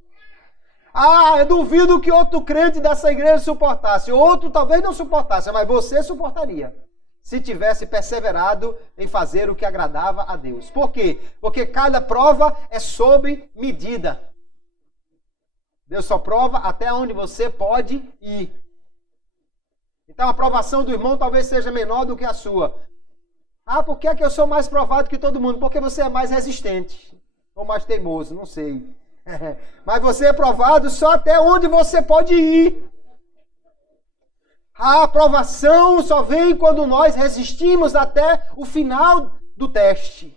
Eu duvido que outro crente dessa igreja suportasse, outro talvez não suportasse, mas você suportaria. Se tivesse perseverado em fazer o que agradava a Deus. Por quê? Porque cada prova é sob medida. Deus só prova até onde você pode ir. Então a provação do irmão talvez seja menor do que a sua. Por que é que eu sou mais provado que todo mundo? Porque você é mais resistente. Ou mais teimoso, não sei. Mas você é provado só até onde você pode ir. A aprovação só vem quando nós resistimos até o final do teste.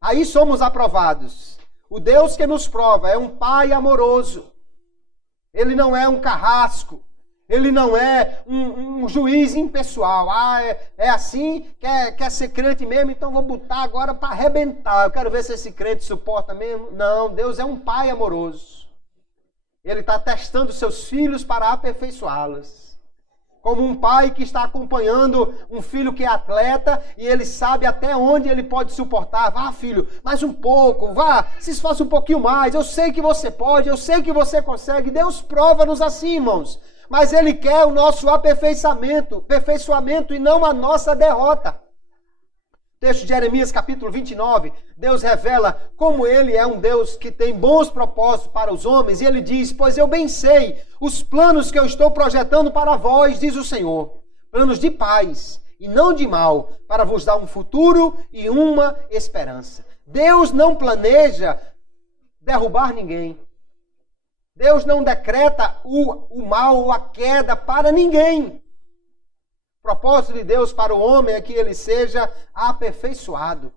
Aí somos aprovados. O Deus que nos prova é um Pai amoroso. Ele não é um carrasco. Ele não é um juiz impessoal. É assim, quer ser crente mesmo, então vou botar agora para arrebentar. Eu quero ver se esse crente suporta mesmo. Não, Deus é um Pai amoroso. Ele está testando seus filhos para aperfeiçoá-los. Como um pai que está acompanhando um filho que é atleta e ele sabe até onde ele pode suportar. Vá, filho, mais um pouco, vá, se esforce um pouquinho mais. Eu sei que você pode, eu sei que você consegue. Deus prova-nos assim, irmãos. Mas Ele quer o nosso aperfeiçoamento e não a nossa derrota. Texto de Jeremias, capítulo 29, Deus revela como Ele é um Deus que tem bons propósitos para os homens. E Ele diz, pois eu bem sei os planos que eu estou projetando para vós, diz o Senhor. Planos de paz e não de mal, para vos dar um futuro e uma esperança. Deus não planeja derrubar ninguém. Deus não decreta o mal ou a queda para ninguém. O propósito de Deus para o homem é que ele seja aperfeiçoado,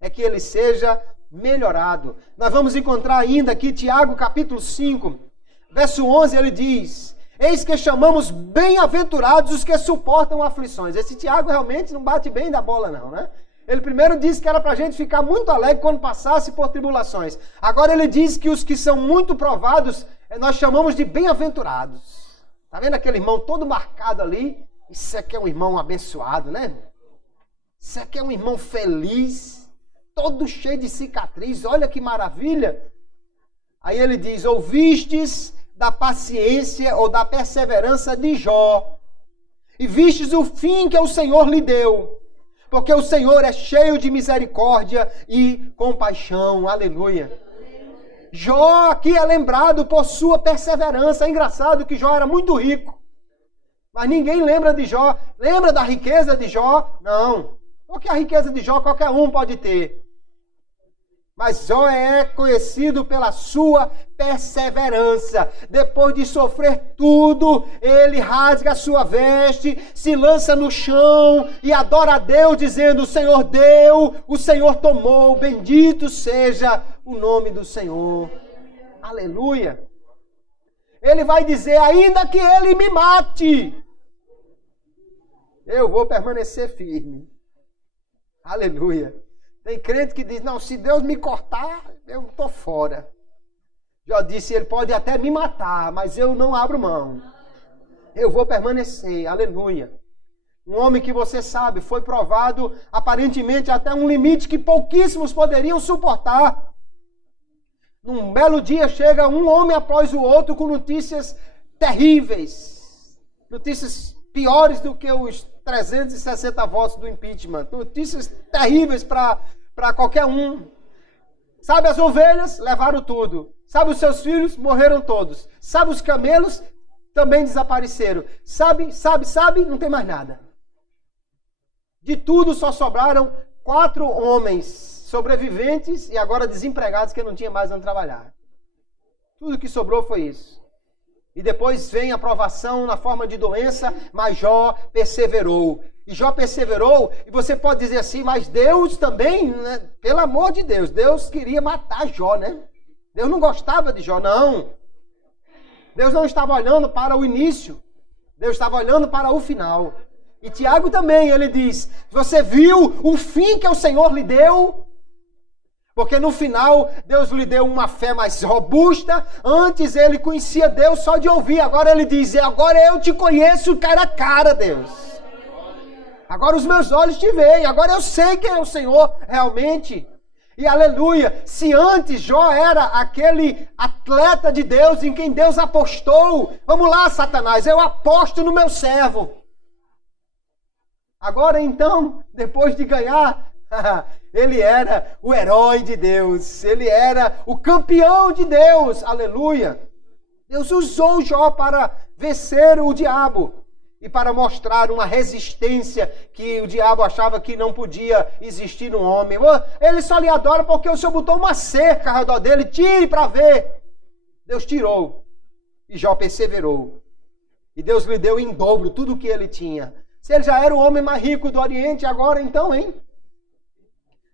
é que ele seja melhorado. Nós vamos encontrar ainda aqui Tiago capítulo 5, verso 11, ele diz, eis que chamamos bem-aventurados os que suportam aflições. Esse Tiago realmente não bate bem da bola não, né? Ele primeiro disse que era para a gente ficar muito alegre quando passasse por tribulações. Agora ele diz que os que são muito provados, nós chamamos de bem-aventurados. Está vendo aquele irmão todo marcado ali? Isso aqui é um irmão abençoado, né? Isso aqui é um irmão feliz, todo cheio de cicatriz, olha que maravilha. Aí ele diz, ouvistes da paciência ou da perseverança de Jó, e vistes o fim que o Senhor lhe deu, porque o Senhor é cheio de misericórdia e compaixão, aleluia. Jó aqui é lembrado por sua perseverança. É engraçado que Jó era muito rico. Mas ninguém lembra de Jó. Lembra da riqueza de Jó? Não. Porque a riqueza de Jó qualquer um pode ter. Mas Jó é conhecido pela sua perseverança. Depois de sofrer tudo, ele rasga a sua veste, se lança no chão e adora a Deus, dizendo, o Senhor deu, o Senhor tomou, bendito seja o nome do Senhor. Aleluia. Ele vai dizer, ainda que ele me mate, eu vou permanecer firme. Aleluia. Tem crente que diz, não, se Deus me cortar, eu estou fora. Já disse, ele pode até me matar, mas eu não abro mão. Eu vou permanecer, aleluia. Um homem que você sabe, foi provado aparentemente até um limite que pouquíssimos poderiam suportar. Num belo dia chega um homem após o outro com notícias terríveis. Notícias piores do que os 360 votos do impeachment. Notícias terríveis para qualquer um. Sabe as ovelhas? Levaram tudo. Sabe os seus filhos? Morreram todos. Sabe os camelos? Também desapareceram. Sabe? Não tem mais nada. De tudo só sobraram 4 homens sobreviventes e agora desempregados que não tinham mais onde trabalhar. Tudo que sobrou foi isso. E depois vem a provação na forma de doença, mas Jó perseverou. E Jó perseverou, e você pode dizer assim, mas Deus também, né? Pelo amor de Deus, Deus queria matar Jó, né? Deus não gostava de Jó, não. Deus não estava olhando para o início. Deus estava olhando para o final. E Tiago também, ele diz, você viu o fim que o Senhor lhe deu? Porque no final, Deus lhe deu uma fé mais robusta. Antes ele conhecia Deus só de ouvir. Agora ele diz, agora eu te conheço cara a cara, Deus. Agora os meus olhos te veem. Agora eu sei quem é o Senhor realmente. E aleluia, se antes Jó era aquele atleta de Deus em quem Deus apostou. Vamos lá, Satanás, eu aposto no meu servo. Agora então, depois de ganhar, ele era o herói de Deus. Ele era o campeão de Deus. Aleluia. Deus usou Jó para vencer o diabo. E para mostrar uma resistência que o diabo achava que não podia existir no homem. Ele só lhe adora porque o Senhor botou uma cerca ao redor dele. Tire para ver. Deus tirou. E Jó perseverou. E Deus lhe deu em dobro tudo o que ele tinha. Se ele já era o homem mais rico do Oriente, agora então, hein?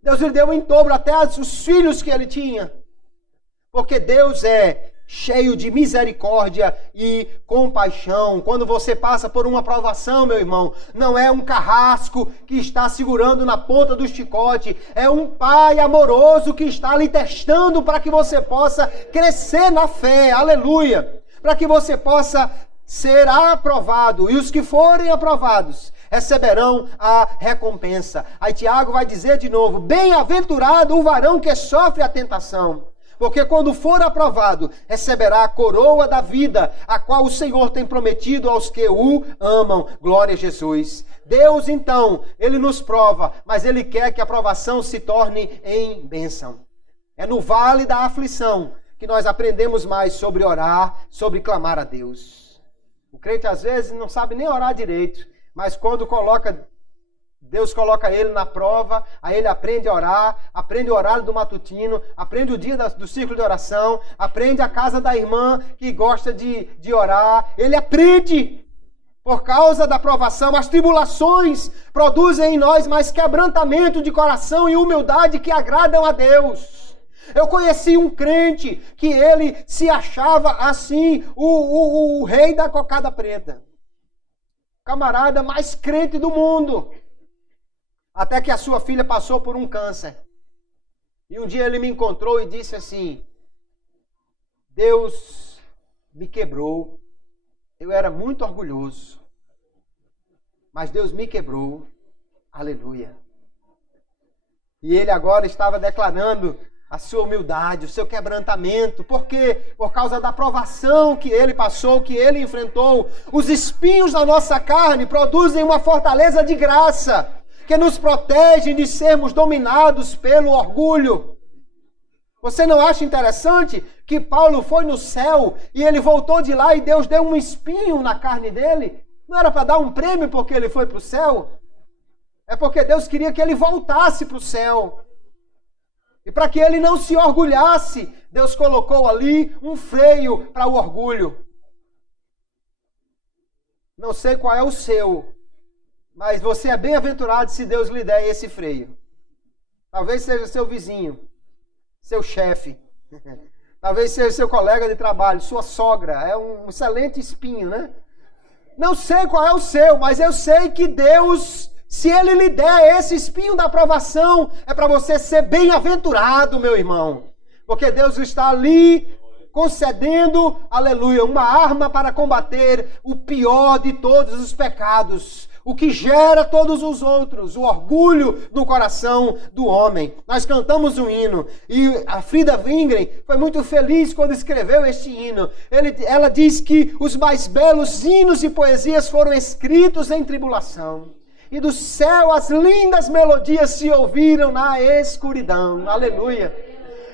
Deus lhe deu em dobro até os filhos que ele tinha. Porque Deus é cheio de misericórdia e compaixão. Quando você passa por uma provação, meu irmão, não é um carrasco que está segurando na ponta do chicote. É um pai amoroso que está lhe testando para que você possa crescer na fé. Aleluia! Para que você possa ser aprovado. E os que forem aprovados receberão a recompensa. Aí Tiago vai dizer de novo, bem-aventurado o varão que sofre a tentação. Porque quando for aprovado, receberá a coroa da vida, a qual o Senhor tem prometido aos que o amam. Glória a Jesus. Deus, então, Ele nos prova, mas Ele quer que a aprovação se torne em bênção. É no vale da aflição que nós aprendemos mais sobre orar, sobre clamar a Deus. O crente, às vezes, não sabe nem orar direito, mas quando Deus coloca ele na prova, aí ele aprende a orar, aprende o horário do matutino, aprende o dia do círculo de oração, aprende a casa da irmã que gosta de orar. Ele aprende. Por causa da provação, as tribulações produzem em nós mais quebrantamento de coração e humildade que agradam a Deus. Eu conheci um crente que ele se achava assim, o rei da cocada preta. Camarada mais crente do mundo. Até que a sua filha passou por um câncer. E um dia ele me encontrou e disse assim, Deus me quebrou. Eu era muito orgulhoso. Mas Deus me quebrou. Aleluia. E ele agora estava declarando a sua humildade, o seu quebrantamento. Por quê? Por causa da provação que ele passou, que ele enfrentou. Os espinhos da nossa carne produzem uma fortaleza de graça, que nos protegem de sermos dominados pelo orgulho. Você não acha interessante que Paulo foi no céu e ele voltou de lá e Deus deu um espinho na carne dele? Não era para dar um prêmio porque ele foi para o céu? É porque Deus queria que ele voltasse para o céu. E para que ele não se orgulhasse, Deus colocou ali um freio para o orgulho. Não sei qual é o seu, mas você é bem-aventurado se Deus lhe der esse freio. Talvez seja seu vizinho, seu chefe, talvez seja seu colega de trabalho, sua sogra. É um excelente espinho, né? Não sei qual é o seu, mas eu sei que Deus, se Ele lhe der esse espinho da aprovação, é para você ser bem-aventurado, meu irmão. Porque Deus está ali concedendo, aleluia, uma arma para combater o pior de todos os pecados, o que gera todos os outros, o orgulho no coração do homem. Nós cantamos um hino e a Frida Wingren foi muito feliz quando escreveu este hino. Ela diz que os mais belos hinos e poesias foram escritos em tribulação. E do céu as lindas melodias se ouviram na escuridão. Aleluia.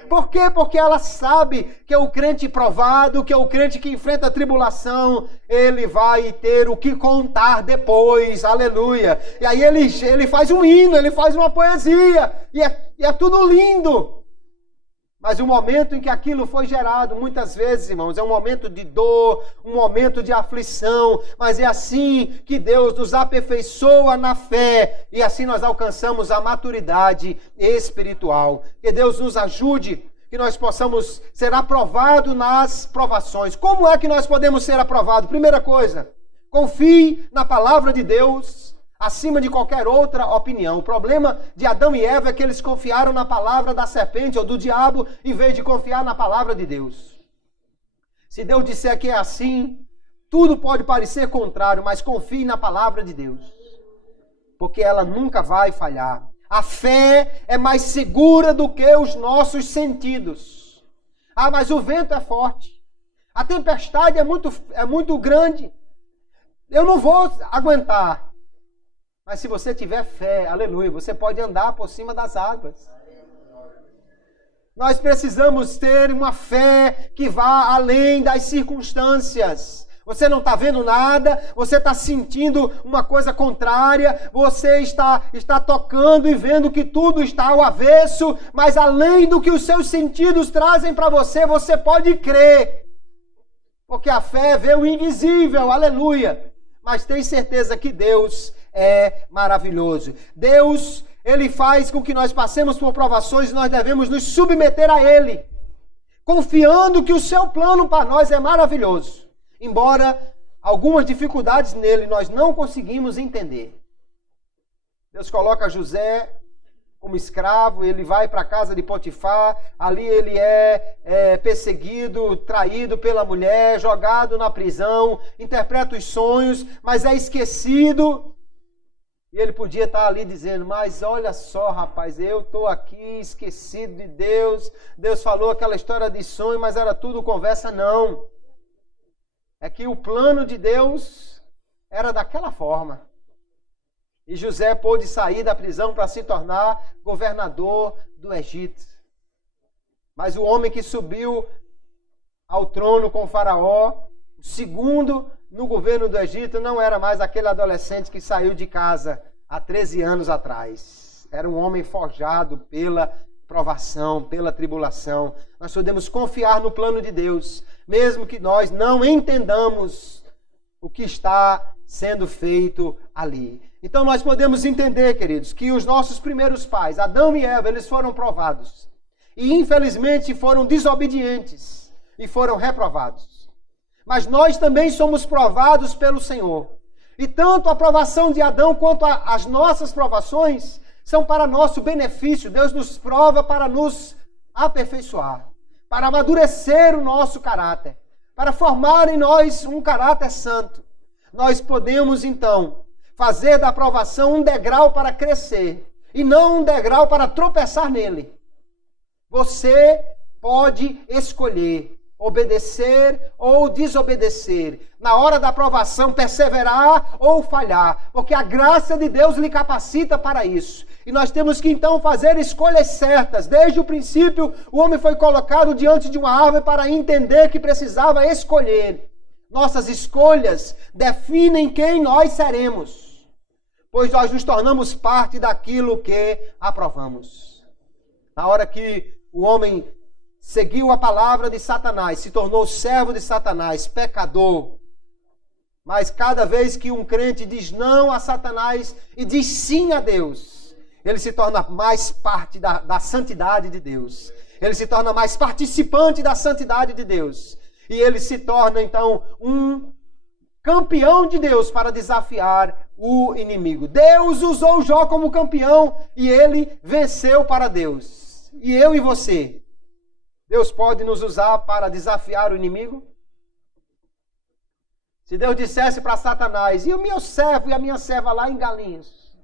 Por quê? Porque ela sabe que é o crente provado, que é o crente que enfrenta a tribulação, ele vai ter o que contar depois, aleluia. E aí ele faz um hino, ele faz uma poesia, e é tudo lindo. Mas o momento em que aquilo foi gerado, muitas vezes, irmãos, é um momento de dor, um momento de aflição, mas é assim que Deus nos aperfeiçoa na fé, e assim nós alcançamos a maturidade espiritual. Que Deus nos ajude, que nós possamos ser aprovados nas provações. Como é que nós podemos ser aprovados? Primeira coisa, confie na palavra de Deus acima de qualquer outra opinião. O problema de Adão e Eva é que eles confiaram na palavra da serpente ou do diabo em vez de confiar na palavra de Deus. Se Deus disser que é assim, tudo pode parecer contrário, mas confie na palavra de Deus, porque ela nunca vai falhar. A fé é mais segura do que os nossos sentidos. Ah, mas o vento é forte. A tempestade é muito grande. Eu não vou aguentar. Mas se você tiver fé, aleluia, você pode andar por cima das águas. Nós precisamos ter uma fé que vá além das circunstâncias. Você não está vendo nada, você está sentindo uma coisa contrária, você está tocando e vendo que tudo está ao avesso, mas além do que os seus sentidos trazem para você, você pode crer. Porque a fé vê o invisível, aleluia. Mas tem certeza que Deus é maravilhoso. Deus, Ele faz com que nós passemos por provações e nós devemos nos submeter a Ele, confiando que o seu plano para nós é maravilhoso. Embora algumas dificuldades nele nós não conseguimos entender. Deus coloca José como escravo, ele vai para a casa de Potifar, ali ele é perseguido, traído pela mulher, jogado na prisão, interpreta os sonhos, mas é esquecido. E ele podia estar ali dizendo, mas olha só, rapaz, eu estou aqui esquecido de Deus. Deus falou aquela história de sonho, mas era tudo conversa, não. É que o plano de Deus era daquela forma. E José pôde sair da prisão para se tornar governador do Egito. Mas o homem que subiu ao trono com Faraó, o segundo no governo do Egito, não era mais aquele adolescente que saiu de casa há 13 anos atrás. Era um homem forjado pela provação, pela tribulação. Nós podemos confiar no plano de Deus, mesmo que nós não entendamos o que está sendo feito ali. Então nós podemos entender, queridos, que os nossos primeiros pais, Adão e Eva, eles foram provados. E infelizmente foram desobedientes e foram reprovados. Mas nós também somos provados pelo Senhor. E tanto a provação de Adão quanto as nossas provações são para nosso benefício. Deus nos prova para nos aperfeiçoar, para amadurecer o nosso caráter, para formar em nós um caráter santo. Nós podemos, então, fazer da provação um degrau para crescer, e não um degrau para tropeçar nele. Você pode escolher obedecer ou desobedecer. Na hora da provação, perseverar ou falhar, porque a graça de Deus lhe capacita para isso. E nós temos que então fazer escolhas certas. Desde o princípio, o homem foi colocado diante de uma árvore para entender que precisava escolher. Nossas escolhas definem quem nós seremos, pois nós nos tornamos parte daquilo que aprovamos. Na hora que o homem seguiu a palavra de Satanás, se tornou servo de Satanás, pecador. Mas cada vez que um crente diz não a Satanás e diz sim a Deus, ele se torna mais parte da santidade de Deus. Ele se torna mais participante da santidade de Deus. E ele se torna, então, um campeão de Deus para desafiar o inimigo. Deus usou Jó como campeão e ele venceu para Deus. E eu e você? Deus pode nos usar para desafiar o inimigo? Se Deus dissesse para Satanás, e o meu servo e a minha serva lá em Galinhos?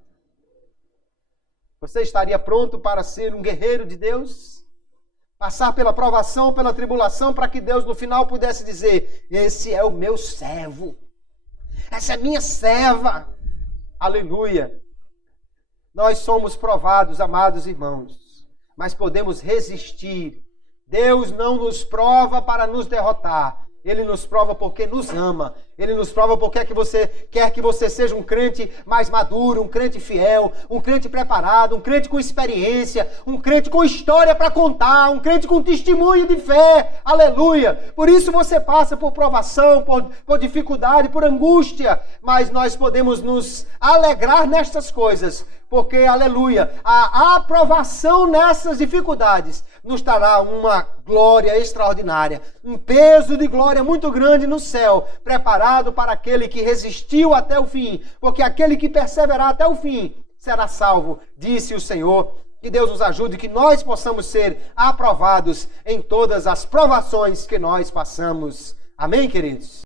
Você estaria pronto para ser um guerreiro de Deus? Passar pela provação, pela tribulação, para que Deus no final pudesse dizer, esse é o meu servo. Essa é minha serva. Aleluia. Nós somos provados, amados irmãos, mas podemos resistir. Deus não nos prova para nos derrotar. Ele nos prova porque nos ama. Ele nos prova porque quer que você seja um crente mais maduro, um crente fiel, um crente preparado, um crente com experiência, um crente com história para contar, um crente com testemunho de fé. Aleluia! Por isso você passa por provação, por dificuldade, por angústia, mas nós podemos nos alegrar nestas coisas, porque, aleluia, a aprovação nessas dificuldades nos trará uma glória extraordinária, um peso de glória muito grande no céu, preparado para aquele que resistiu até o fim, porque aquele que perseverar até o fim será salvo, disse o Senhor. Que Deus nos ajude, que nós possamos ser aprovados em todas as provações que nós passamos. Amém, queridos?